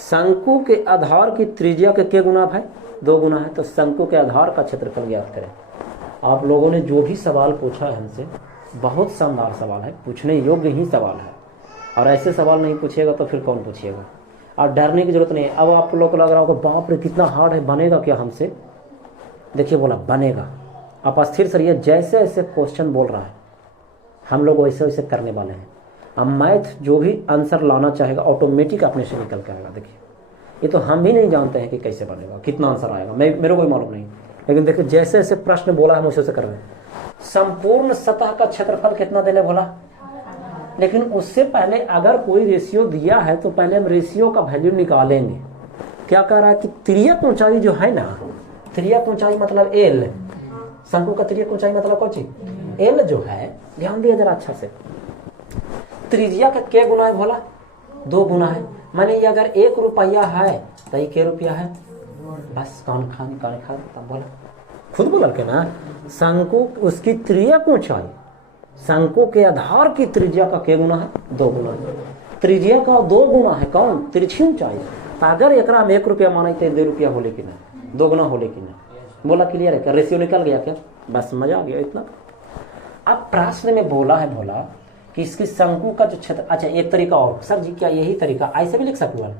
शंकु के आधार की त्रिज्या के गुना भाई 2 गुना है तो शंकु के आधार का क्षेत्रफल ज्ञात करें। आप लोगों ने जो भी सवाल पूछा है हमसे बहुत शानदार सवाल है पूछने योग्य ही सवाल है और ऐसे सवाल नहीं पूछेगा तो फिर कौन पूछेगा। और डरने की जरूरत नहीं है। अब आप लोग को लग रहा होगा बाप रे कितना हार्ड है बनेगा क्या हमसे। देखिए बोला बनेगा आप स्थिर सरिए जैसे ऐसे क्वेश्चन बोल रहा है हम लोग वैसे वैसे करने वाले हैं। अब मैथ जो भी आंसर लाना चाहेगा ऑटोमेटिक अपने से निकल के आएगा। देखिए ये तो हम भी नहीं जानते हैं कि कैसे बनेगा कितना आंसर आएगा मेरे को मालूम नहीं लेकिन देखिए जैसे जैसे प्रश्न बोला हम वैसे कर रहे हैं। संपूर्ण सतह का क्षेत्रफल कितना देने बोला लेकिन उससे पहले अगर कोई रेशियो दिया है तो पहले हम रेशियो का वैल्यू निकालेंगे। क्या कह रहा है कि तिर्यक ऊंचाई जो है ना तिर्यक ऊंचाई मतलब एल शंकु का तिर्यक ऊंचाई मतलब कौन चीज एल जो है ध्यान दिया जरा अच्छा से त्रिज्या का क्या गुना है बोला 2 गुना है। माने ये अगर 1 रुपया है तो ये क्या रुपया है बस कान खान तब बोला खुद बोला के ना शंकु उसकी तिर्यक ऊंचाई शंकु के आधार की त्रिज्या का क्या गुना है 2 गुना है। त्रिज्या का 2 गुना है कौन तिरछी ऊंचाई तो अगर एक में 1 रुपया माना तो 2 रुपया होले कि ना 2 गुना होले कि ना बोला क्लियर है क्या रेशियो निकल गया क्या बस मजा आ गया इतना। अब प्रश्न में बोला कि इसकी शंकु का जो क्षेत्र अच्छा एक तरीका और सर जी क्या यही तरीका ऐसे भी लिख सकूँ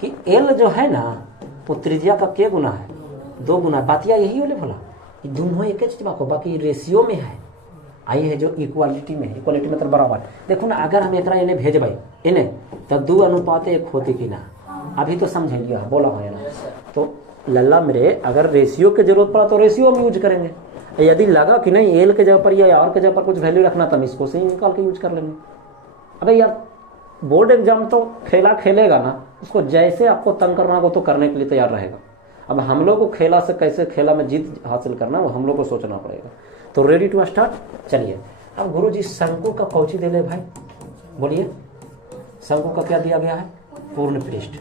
कि एल जो है ना वो त्रिज्या का क्या गुना है 2 गुना बातिया यही बोले बोला कि दोनों एक चीज को बाकी रेशियो में है आई है जो इक्वालिटी में है। इक्वालिटी मतलब बराबर देखो ना अगर हम एकरा इन्हें भेजबै इन्हें तो 2:1 होती कि ना अभी तो समझ लिया बोला है ना तो लल्ला मेरे अगर रेशियो की जरूरत पड़ा तो रेशियो हम यूज करेंगे। यदि लगा कि नहीं एल के जगह पर या आर के जगह पर कुछ वैल्यू रखना तो हम इसको से ही निकाल के यूज कर लेंगे। अबे यार बोर्ड एग्जाम तो खेलेगा ना उसको जैसे आपको तंग करना हो तो करने के लिए तैयार रहेगा। अब हम लोग को खेला से कैसे खेला में जीत हासिल करना वो हम लोग को सोचना पड़ेगा। तो रेडी टू स्टार्ट चलिए। अब गुरु जी शंकु का कौची दे ले भाई बोलिए शंकु का क्या दिया गया है पूर्ण पृष्ठ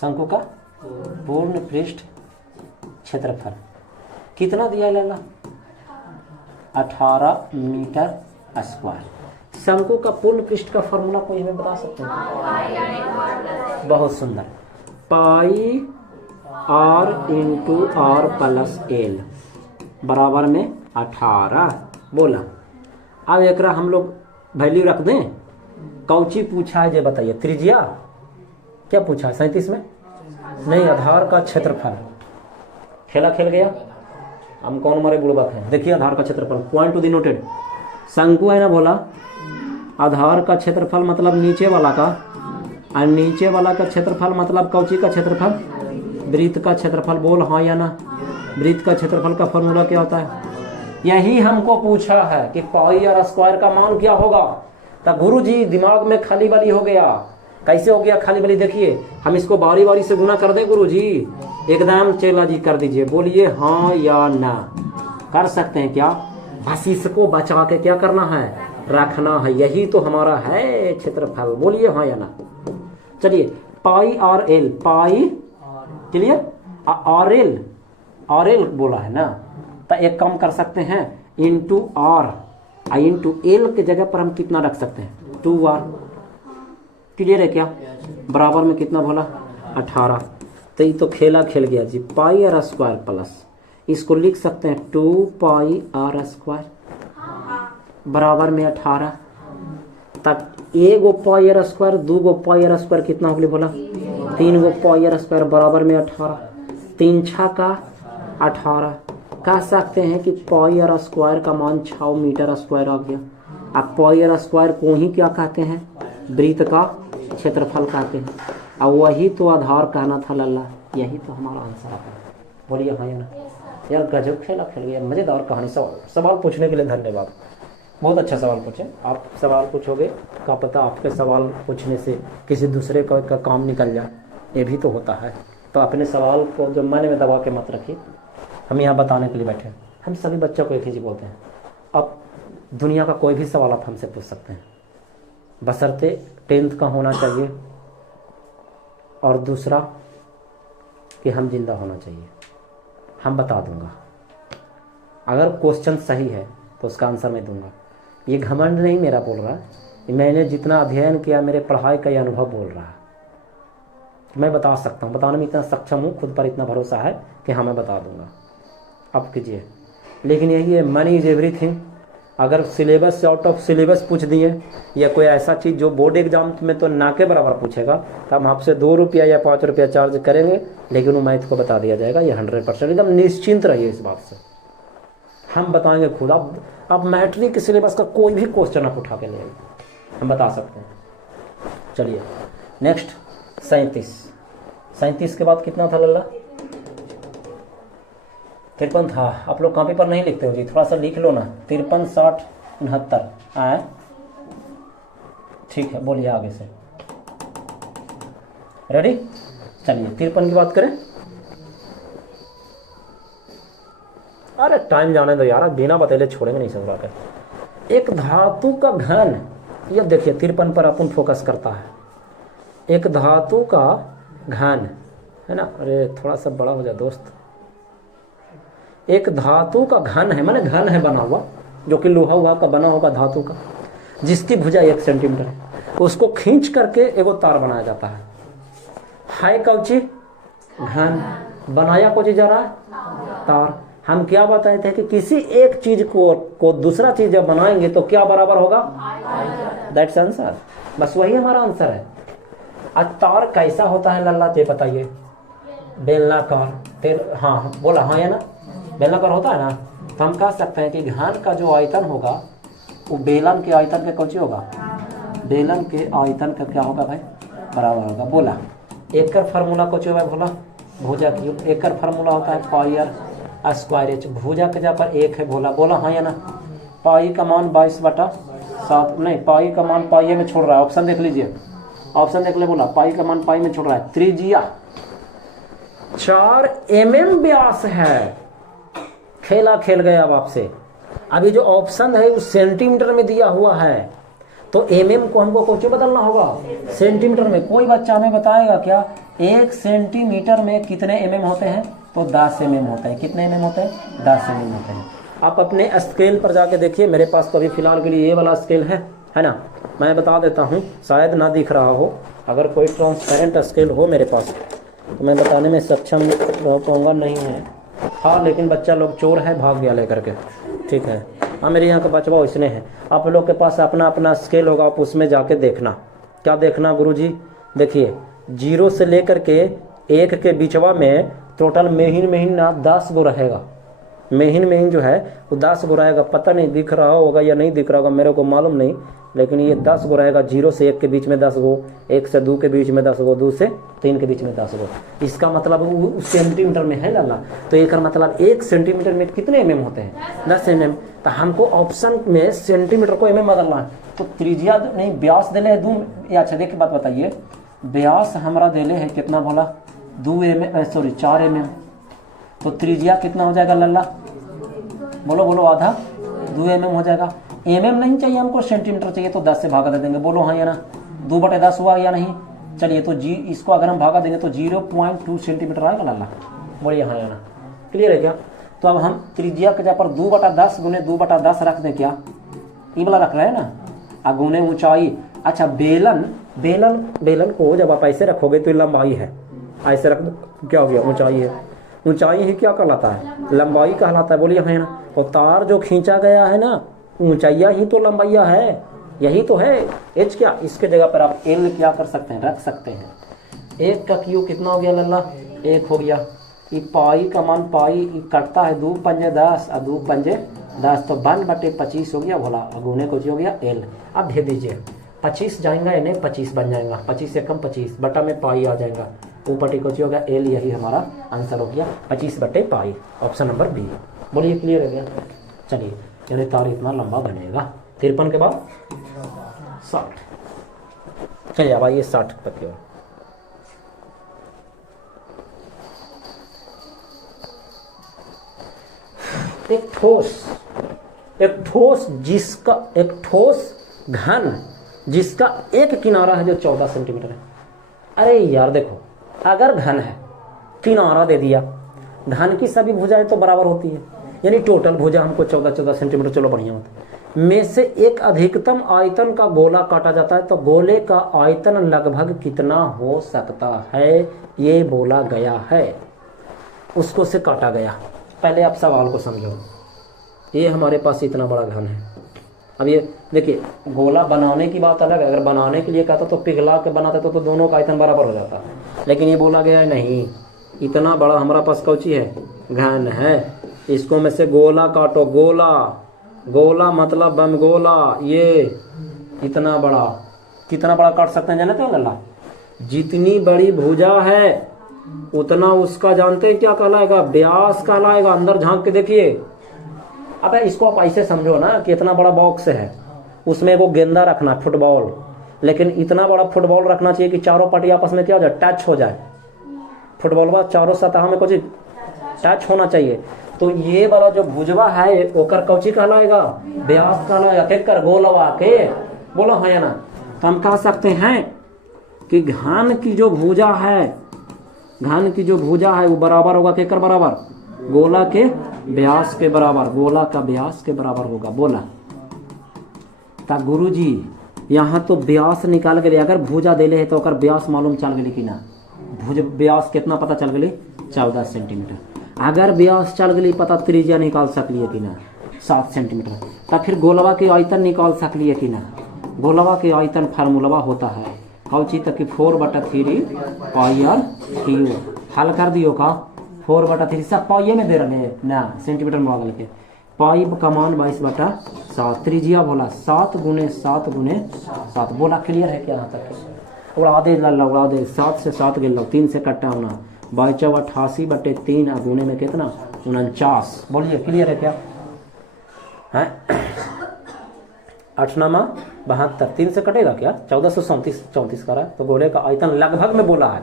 शंकु का पूर्ण पृष्ठ क्षेत्रफल कितना दिया लाला 18 मीटर स्क्वायर। शंकु का पूर्ण पृष्ठ का फॉर्मूला कोई हमें बता सकते हैं बहुत सुंदर pi r into r plus L बराबर में 18 बोला। अब एक हम लोग वैल्यू रख दें कौची पूछा है ये बताइए त्रिज्या क्या पूछा है 37 में नहीं आधार का क्षेत्रफल खेला खेल गया हम कौन मारे बुड़बक है। देखिए आधार का क्षेत्रफल पॉइंट टू दी नोटेड शंकु है ना बोला आधार का क्षेत्रफल मतलब नीचे वाला का और नीचे वाला का क्षेत्रफल मतलब कौची का क्षेत्रफल वृत्त का क्षेत्रफल बोल हाँ या ना। वृत्त का क्षेत्रफल का फॉर्मूला क्या होता है यही हमको पूछा है कि पाई और स्क्वायर का मान क्या होगा तो गुरु जी दिमाग में खाली वाली हो गया। कैसे हो गया खाली वाली? देखिए हम इसको बारी बारी से गुना कर दें गुरु जी, एकदम चेला जी कर दीजिए, बोलिए हाँ या ना। कर सकते हैं क्या? बस इसको बचा के क्या करना है, रखना है, यही तो हमारा है क्षेत्रफल। बोलिए हाँ या ना। चलिए पाई आर एल, पाई क्लियर, आर एल बोला है ना, तो एक काम कर सकते हैं इंटू आर, इंटू एल के जगह पर हम कितना रख सकते हैं 2r। क्लियर है क्या? बराबर में कितना बोला 18। तो ये तो खेला खेल गया जी, पाई आर स्क्वायर प्लस इसको लिख सकते हैं 2 पाई आर स्क्वायर बराबर में 18। तब एगो पाई आर स्क्वायर, 2 गो पाई आर स्क्वायर कितना हो गया बोला 3 गो पाई आर स्क्वायर बराबर में 18। 3 6 का 18। कह सकते हैं कि पाई आर स्क्वायर का मान 6 मीटर स्क्वायर आ गया। अब पाई आर स्क्वायर को ही क्या कहते हैं, वृत्त का क्षेत्रफल कहते हैं। अब वही तो आधार कहना था लल्ला, यही तो हमारा आंसर आता है। बोलिए हाँ या ना। यार गजब खेला खेल गया, मजेदार कहानी। सवाल पूछने के लिए धन्यवाद, बहुत अच्छा सवाल पूछे। आप सवाल पूछोगे, क्या पता आपके सवाल पूछने से किसी दूसरे का काम निकल जाए, ये भी तो होता है। तो अपने सवाल को जो मन में दबा के मत रखिए, हम यहाँ बताने के लिए बैठे हैं। हम सभी बच्चों को एक ही चीज़ बोलते हैं, अब दुनिया का कोई भी सवाल आप हमसे पूछ सकते हैं, बशर्ते 10th का होना चाहिए, और दूसरा कि हम जिंदा होना चाहिए। हम बता दूंगा, अगर क्वेश्चन सही है तो उसका आंसर मैं दूंगा। ये घमंड नहीं मेरा बोल रहा, मैंने जितना अध्ययन किया, मेरे पढ़ाई का ये अनुभव बोल रहा है। मैं बता सकता हूँ, बताने में इतना सक्षम हूँ, खुद पर इतना भरोसा है कि हाँ मैं बता दूंगा। अब कीजिए, लेकिन यही है मनी इज एवरीथिंग। अगर सिलेबस से आउट ऑफ सिलेबस पूछ दिए, या कोई ऐसा चीज़ जो बोर्ड एग्जाम में तो ना के बराबर पूछेगा, तो हम आपसे 2 रुपया या 5 रुपया चार्ज करेंगे, लेकिन वो मैथ को बता दिया जाएगा। ये 100% एकदम निश्चिंत रहिए इस बात से, हम बताएंगे खुद। आप मैट्रिक के सिलेबस का कोई भी क्वेश्चन आप उठा के ले आइए, हम बता सकते हैं। चलिए नेक्स्ट 37 के बाद कितना था लल्ला? 53 था। आप लोग कॉपी पर नहीं लिखते हो जी, थोड़ा सा लिख लो ना। 53 60 69 आए, ठीक है। बोलिए आगे से, रेडी? चलिए 53 की बात करें। अरे टाइम जाने दो यार, बिना बतेले छोड़ेंगे नहीं सब बात। एक धातु का घन, ये देखिए 53 पर अपन फोकस करता है। एक धातु का घन है ना, अरे थोड़ा सा बड़ा हो जाए दोस्त। एक धातु का घन है, माने घन है बना हुआ, जो कि लोहा हुआ का बना होगा धातु का, जिसकी भुजा 1 सेंटीमीटर है। उसको खींच करके एगो तार बनाया जाता है कौची घन, बनाया कौची जा रहा है तार। हम क्या बताए थे कि किसी एक चीज को दूसरा चीज जब बनाएंगे तो क्या बराबर होगा, दैट्स आंसर। बस वही हमारा आंसर है। आज तार कैसा होता है लल्ला जी बताइए? बेलनाकार। हाँ बोला हाँ या ना, बेलनाकार होता है ना। तो हम कह सकते हैं कि घन का जो आयतन होगा वो बेलन के आयतन के कौची होगा, बेलन के आयतन का क्या होगा भाई, बराबर होगा। बोला एक का फार्मूला कौची होगा बोला, भुजा की। एक का फार्मूला होता है पाई आर स्क्वायर एच, भुजा के जगह पर 1 है। बोला हाँ या ना। पाई का मान 22/7, नहीं पाई का मान पाई में छोड़ रहा है। ऑप्शन देख लीजिए, ऑप्शन देख ले। बोला पाई का मान पाई में छोड़ रहा है। त्रिज्या 4 mm व्यास है। खेला खेल गया अब आपसे। अभी जो ऑप्शन है वो सेंटीमीटर में दिया हुआ है, तो mm को हमको कुछ बदलना होगा सेंटीमीटर में। कोई बच्चा हमें बताएगा क्या 1 सेंटीमीटर में कितने mm होते हैं? तो 10 mm होते हैं। कितने mm होते हैं? 10 mm होते हैं। आप अपने स्केल पर जाके देखिए, मेरे पास तो अभी फिलहाल के लिए ये वाला स्केल है ना। मैं बता देता हूँ, शायद ना दिख रहा हो। अगर कोई ट्रांसपेरेंट स्केल हो मेरे पास तो मैं बताने में सक्षम रह पाऊँगा, नहीं है। हाँ लेकिन बच्चा लोग चोर है, भाग गया लेकर के, ठीक है। हाँ मेरे यहाँ का बचवा उसने है। आप लोग के पास अपना अपना स्केल होगा, आप उसमें जाके देखना। क्या देखना गुरुजी? देखिए 0 से लेकर के 1 के बीचवा में टोटल महीन ना 10 गो रहेगा। मेहिन मेहिन जो है वो 10 गो रहेगा, पता नहीं दिख रहा होगा या नहीं दिख रहा होगा, मेरे को मालूम नहीं, लेकिन ये 10 गो रहेगा। 0 से 1 के बीच में 10 गो, 1 से 2 के बीच में 10 गो, 2 से 3 के बीच में 10 गो। इसका मतलब वो सेंटीमीटर में है लाला। तो एक मतलब 1 सेंटीमीटर में कितने mm होते हैं? 10 mm। तो हमको ऑप्शन में सेंटीमीटर को mm बदलना है। तो त्रिज्या नहीं, व्यास दिले है 2। अच्छा देखिए बात बताइए, व्यास हमारा दिले है कितना बोला? 4 mm। तो त्रिज्या कितना हो जाएगा लल्ला? बोलो बोलो, आधा 2 mm हो जाएगा। mm नहीं चाहिए हमको, सेंटीमीटर चाहिए। तो 10 से भागा दे देंगे, बोलो हाँ या ना? 2/10 हुआ या नहीं? चलिए तो जी इसको अगर हम भागा देंगे तो 0.2 सेंटीमीटर आएगा लल्ला। बोलिए हाँ या ना? क्लियर है क्या? तो अब हम त्रिज्या के जगह पर 2/10 गुने 2/10 रख दें क्या? ये वाला रख रहे हैं ना। अब गुने ऊंचाई। अच्छा बेलन, बेलन बेलन को जब आप ऐसे रखोगे तो लंबाई है, ऐसे रख दो क्या हो गया? ऊंचाई है। ऊंचाई ही क्या कहलाता है? लंबाई कहलाता है। बोलिए है ना? और तार जो खींचा गया है ना, ऊंचाइया ही तो लंबाइया है, यही तो है। एच क्या, इसके जगह पर आप एल क्या कर सकते हैं? रख सकते हैं। 1 का क्यू कितना हो गया लल्ला? 1 हो गया। ये पाई का मान, पाई कटता है 2 पंजे 10 और 2 पंजे 10, तो 1/25 हो गया भोला। गुने को हो गया एल। अब भेज दीजिए, 25 जाएगा या नहीं? 25 बन जाएगा, 25 से कम 25 बटा में पाई आ जाएगा, ऊपर को हो गया एल। यही हमारा आंसर हो गया 25/पाई, ऑप्शन नंबर बी। बोलिए क्लियर हो गया? चलिए, यानी तार इतना लंबा बनेगा। 53 के बाद 60। चलिए अब आइए 60 तक की ओर। एक ठोस घन जिसका एक किनारा है जो 14 सेंटीमीटर है। अरे यार देखो, अगर घन है, किनारा दे दिया, घन की सभी भुजाएं तो बराबर होती है, यानी टोटल भुजा हमको 14 सेंटीमीटर, चलो बढ़िया होता है। में से एक अधिकतम आयतन का गोला काटा जाता है, तो गोले का आयतन लगभग कितना हो सकता है? ये बोला गया है, उसको से काटा गया। पहले आप सवाल को समझो। ये हमारे पास इतना बड़ा घन है। अब ये देखिए, गोला बनाने की बात अलग है। अगर बनाने के लिए कहता तो पिघला के बनाते तो दोनों का आयतन बराबर हो जाता, लेकिन ये बोला गया है नहीं, इतना बड़ा हमारा पास कौची है? घन है। इसको में से गोला काटो। गोला, गोला मतलब बम गोला। ये इतना बड़ा, कितना बड़ा काट सकते हैं जानते हो लल्ला? जितनी बड़ी भुजा है उतना उसका जानते हैं क्या कहलाएगा? व्यास कहलाएगा। अंदर झांक के देखिए। अब इसको आप ऐसे समझो ना कि इतना बड़ा बॉक्स है, उसमें वो गेंदा रखना, फुटबॉल, लेकिन इतना बड़ा फुटबॉल रखना चाहिए कि चारों पार्टी आपस में क्या हो जाए? टच हो जाए। फुटबॉल का चारों सतह में कुछ टच होना चाहिए। तो ये वाला जो भुजवा है ओकर कौची कहलाएगा? व्यास कहलाएगा। के कर गोलवा के, बोलो है ना? तो हम कह सकते हैं कि घन की जो भुजा है, घन की जो भुजा है वो बराबर होगा केकर बराबर? गोला के व्यास के बराबर। गोला का व्यास के बराबर होगा। बोला ता गुरुजी यहाँ तो व्यास निकाल के दे। अगर भुजा देले है तो अगर व्यास मालूम चल गई कि ना? भुज व्यास कितना पता चल गई? 14 सेंटीमीटर। अगर व्यास चल गई पता, त्रिज्या निकाल सकलिए कि ना? 7 सेंटीमीटर। तब फिर गोलवा के आयतन निकाल सकलिए कि ना? गोलवा के आयतन फार्मूलवा होता है कौची तक कि 4/3 पाई आर क्यू। हल कर दियो का? 4/3 सब पाई में दे रहे ना, सेंटीमीटर में आगे के। पाई का मान 22/7। त्रिज्या बोला 7 गुने 7 गुने 7। बोला क्लियर है क्या? यहाँ तक उड़ा दे लल्ला, उड़ा दे। 7 से 7 गिन लो, 3 से कट्टा होना, 22/88/3 गुने में कितना? 49। बोलिए क्लियर है क्या? है 8×9 = 3 से कटेगा क्या? 1434 का रहा है। तो गोले का आयतन लगभग में बोला है।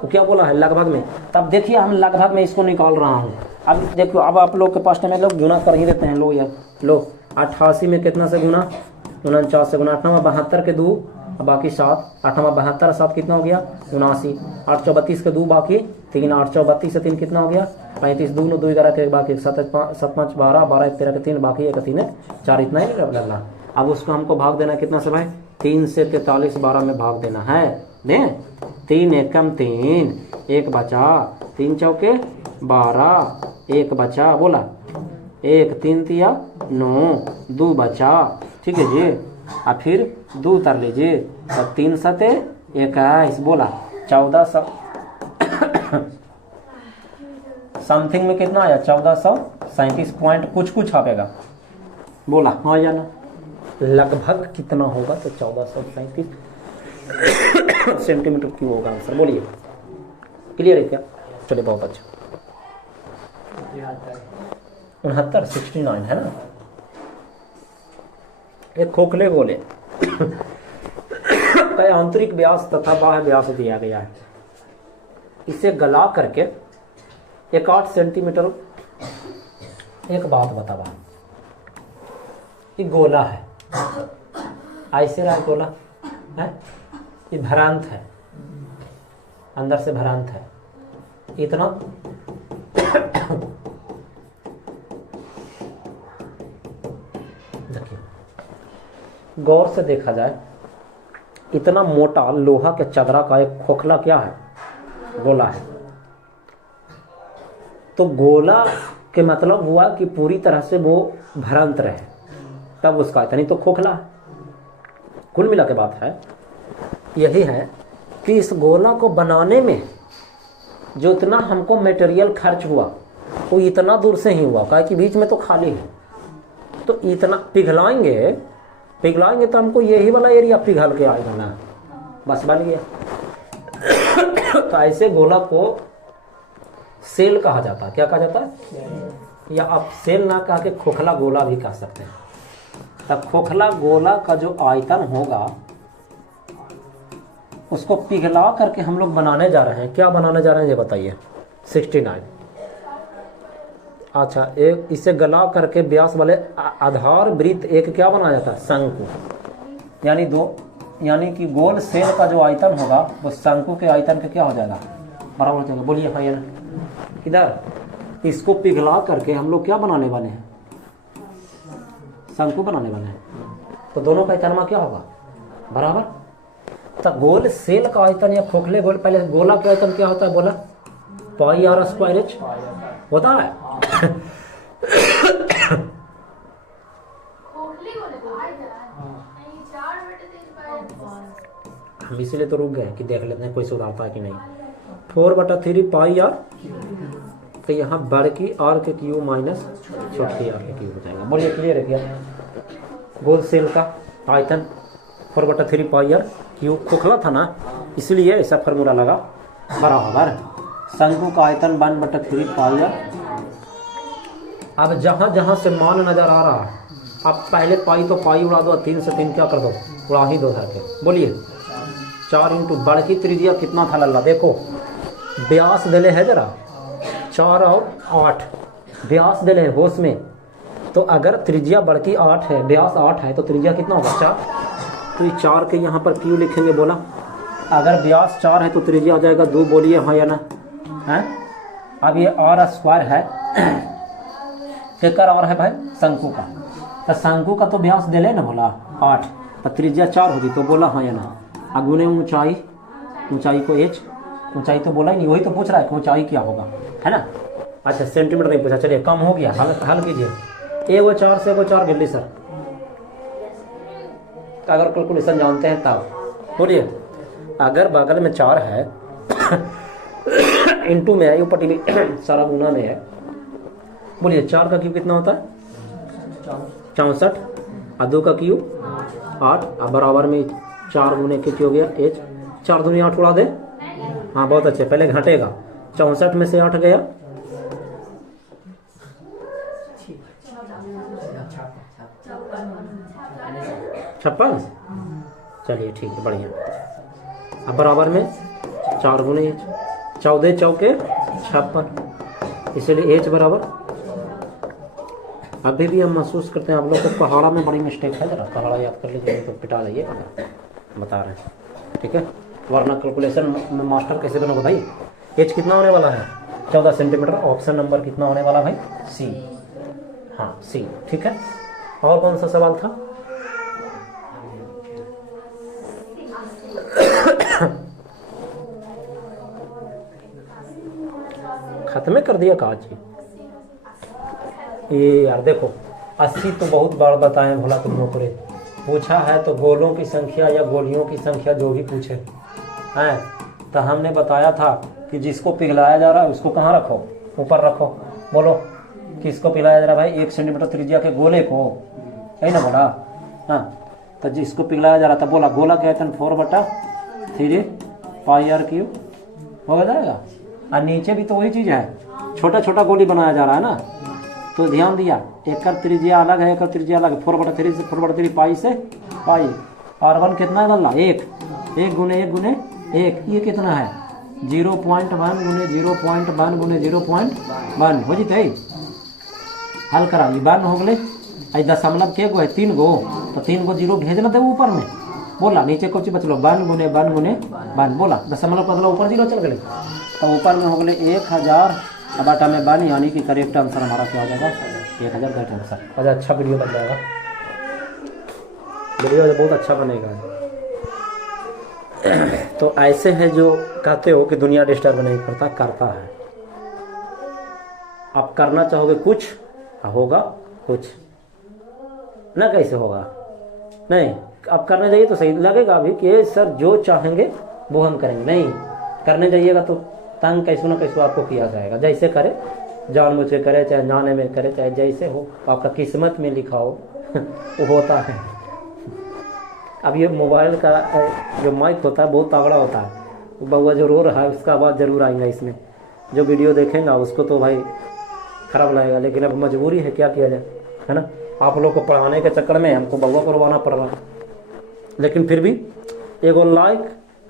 तो क्या बोला है? लगभग में। तब देखिए हम लगभग में इसको निकाल रहा हूँ। अब देखो, अब आप लोग के पास टाइम लोग गुना कर ही देते हैं। लो यार, लो 88 में कितना से गुना? 49 से गुना। 8×9 = 72 के 2, बाकी 7। 8×72 7 कितना हो गया? 79। 832 के 2 बाकी 3। 832 से 3 कितना हो गया? 35। 2 2 11 के बाकी 7 5 12 12 13 के 3 बाकी 1 3 4। इतना ही लगना। अब उसको हमको भाग देना कितना से भाई? 3 से 43 12 में भाग देना है। दें 3 एकम 3, 1 बचा। 3 चौके 12, 1 बचा। बोला 1 3 तिया 9, 2 बचा। ठीक है जी। और फिर 2 उतर लीजिए, तब 3 7 21। बोला 1400 समथिंग में कितना आया? 1400 37 पॉइंट कुछ कुछ आएगा। बोला हाँ या ना? लगभग कितना होगा? तो 1437 सेंटीमीटर क्यूब होगा आंसर। बोलिए क्लियर है क्या? चलिए बहुत अच्छा। 69 है ना। एक खोखले गोले का आंतरिक व्यास तथा बाह्य व्यास दिया गया है। इसे गला करके एक 8 सेंटीमीटर। एक बात बतावा, ये गोला है, ऐसे रहा गोला है, ये भ्रांत है, अंदर से भ्रांत है। इतना देखिए, गौर से देखा जाए, इतना मोटा लोहा के चदरा का एक खोखला क्या है? गोला है। तो गोला के मतलब हुआ कि पूरी तरह से वो भ्रांत रहे, तब उसका इतनी तो खोखला है। कुल मिला के बात है यही है कि इस गोला को बनाने में जो इतना हमको मटेरियल खर्च हुआ वो इतना दूर से ही हुआ, क्या कि बीच में तो खाली है। तो इतना पिघलाएंगे तो हमको यही वाला एरिया पिघल के आएगा ना, बस बन गया। तो ऐसे गोला को सेल कहा जाता है। क्या कहा जाता है? या आप सेल ना कहा के खोखला गोला भी कह सकते हैं। तब खोखला गोला का जो आयतन होगा उसको पिघला करके हम लोग बनाने जा रहे हैं। क्या बनाने जा रहे हैं ये बताइए? 69। अच्छा, एक इसे गला करके व्यास वाले आधार वृत्त एक क्या बनाया जाता है? शंकु। यानी कि गोल सेल का जो आयतन होगा वो शंकु के आयतन का क्या हो जाएगा? बराबर हो जाएगा। बोलिए हाँ या ना? इधर इसको पिघला करके हम लोग क्या बनाने वाले हैं? शंकु बनाने वाले हैं। तो दोनों का आयतन क्या होगा? बराबर। तो गोल सेल का आयतन या खोखले गोल, पहले गोला का आयतन क्या होता है? बोला पाई आर स्क्वायर एच होता है। हम इसीलिए तो रुक गए कि देख लेते हैं कोई सुधारता है कि नहीं। 4/3 पाई आर, तो यहाँ बड़की आर के क्यूब माइनस छोटी आर के क्यूब हो जाएगा। बोलिए क्लियर है क्या? गोल सेल का आयतन 4/3 पाई आर क्यूब। खोखला था ना, इसलिए ऐसा फार्मूला लगा। बराबर शंकु का आयतन 1/3 पाई आर। अब जहाँ जहाँ से मान नजर आ रहा है, अब पहले पाई तो पाई उड़ा दो, 3 से 3 क्या कर दो? उड़ा ही दो धर के। बोलिए 4 इंटू बड़की त्रिज्या कितना था लल्ला? देखो व्यास दिले है जरा 4 और 8 व्यास दिले है होश में। तो अगर त्रिज्या बड़की 8 है, व्यास 8 है, तो त्रिज्या कितना होगा? 4। तो ये 4 के यहाँ पर क्यों लिखेंगे? बोला अगर व्यास 4 है तो त्रिज्या आ जाएगा 2। बोलिए हाँ या ना? है। अब ये आर स्क्वायर है, केकर आर है भाई? शंकु का। तो शंकु का तो व्यास दिले ना, बोला 8, तो त्रिज्या 4 होगी। तो बोला हाँ या ना? अगुने ऊंचाई को एच, ऊंचाई तो बोला ही नहीं, वही तो पूछ रहा है कि ऊंचाई क्या होगा, है ना? अच्छा सेंटीमीटर नहीं पूछा। चलिए कम हो गया, हल कीजिए। एगो 4 से एगो 4 गिल्ली सर, अगर कैलकुलेशन जानते हैं तब बोलिए। अगर बगल में 4 है इंटू में है, ऊपर सारा गुना में है। बोलिए 4 का क्यूब कितना होता है? 64। और 2 का क्यूब 8। और बराबर में 4 गुने के हो गया एच। 4 दूनी 8 उड़ा दे। हाँ बहुत अच्छे, पहले घटेगा। 64 में से 8 गया 56। चलिए ठीक है, बढ़िया। अब बराबर में 4 गुने एच, 14 चौके 56, इसलिए एच बराबर। अभी भी हम महसूस करते हैं आप लोग को पहाड़ा में बड़ी मिस्टेक है। जरा पहाड़ा याद कर लीजिए तो पिटा जाइए, बता रहे हैं ठीक है। वरना कैलकुलेशन में मास्टर कैसे बना बताइए। एच कितना होने वाला है? 14 सेंटीमीटर। ऑप्शन नंबर कितना होने वाला भाई? सी। हाँ सी, ठीक है। और कौन सा सवाल था? खत्म कर दिया काज। ये यार देखो 80 तो बहुत बार बताए भोला तुम नौकरे। पूछा है तो गोलों की संख्या या गोलियों की संख्या जो भी पूछे हैं, तो हमने बताया था कि जिसको पिघलाया जा रहा है उसको कहाँ रखो? ऊपर रखो। बोलो किसको पिलाया जा रहा है भाई? 1 सेंटीमीटर त्रिज्या के गोले को, है ना बोला? हाँ, तो जिसको पिलाया जा रहा था, बोला गोला क्या है? 4/3 पाई r क्यूब हो जाएगा। और नीचे भी तो वही चीज़ है, छोटा छोटा गोली बनाया जा रहा है ना। तो ध्यान दिया, एक का त्रिज्या अलग है, एक का त्रिज्या अलग है। 4/3 से 4/3 पाई से पाई। R1 कितना डालना? 1 गुने 1 ये कितना है? 0.1 गुने 0.1 गुने 0.1 हो जीते। हल करा, ये 1 हो गए। आई दशमलव के गो है? 3 गो, तो 3 गो 0 भेजना दे ऊपर में। बोला नीचे कुछ बचलो 1 गुने 1 गुने 1। बोला दशमलव बदलो ऊपर 0 चल गए, तो ऊपर में हो गए 1000 अब आटा में 1, यानी कि करेक्ट आंसर हमारा क्या हो जाएगा? 1000 करेक्ट आंसर। अच्छा, अच्छा वीडियो बन जाएगा, वीडियो बहुत अच्छा बनेगा। तो ऐसे है जो कहते हो कि दुनिया डिस्टर्ब नहीं करता, करता है। आप करना चाहोगे कुछ, होगा कुछ ना। कैसे होगा? नहीं, आप करने जाइए तो सही लगेगा अभी कि सर जो चाहेंगे वो हम करेंगे। नहीं, करने जाइएगा तो तंग कैसे ना कैसे आपको किया जाएगा। जैसे करे, जानबूझ के करे, चाहे जाने में करे, चाहे जैसे हो, आपका किस्मत में लिखा हो वो होता है। अब ये मोबाइल का जो माइक होता है बहुत तगड़ा होता है। बउआ जो रो रहा है उसका आवाज़ जरूर आएगा इसमें। जो वीडियो देखेगा उसको तो भाई खराब लगेगा, लेकिन अब मजबूरी है, क्या किया जाए, है ना। आप लोग को पढ़ाने के चक्कर में हमको बउआ को रोवाना पड़ रहा है। लेकिन फिर भी एगो लाइक,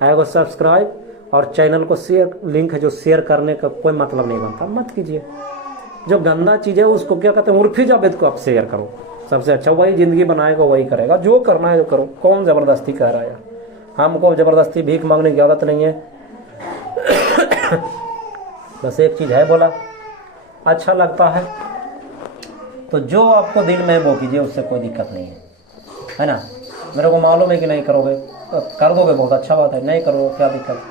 एगो सब्सक्राइब और चैनल को शेयर, लिंक है जो शेयर करने का कोई मतलब नहीं बनता, मत कीजिए। जो गंदा चीज़ है उसको क्या कहते हैं, उर्फी जावेद को आप शेयर करो। सबसे अच्छा वही ज़िंदगी बनाएगा, वही करेगा। जो करना है जो करो, कौन ज़बरदस्ती कह रहा है यार? हमको ज़बरदस्ती भीख मांगने की आदत नहीं है। बस एक चीज़ है, बोला अच्छा लगता है तो जो आपको दिल में वो कीजिए, उससे कोई दिक्कत नहीं है ना। मेरे को मालूम है कि नहीं करोगे, कर दोगे बहुत अच्छा बात है, नहीं करोगे क्या दिक्कत,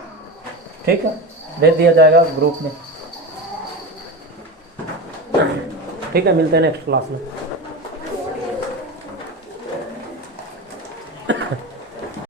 ठीक है, भेज दिया जाएगा ग्रुप में। ठीक है, मिलते हैं नेक्स्ट क्लास में।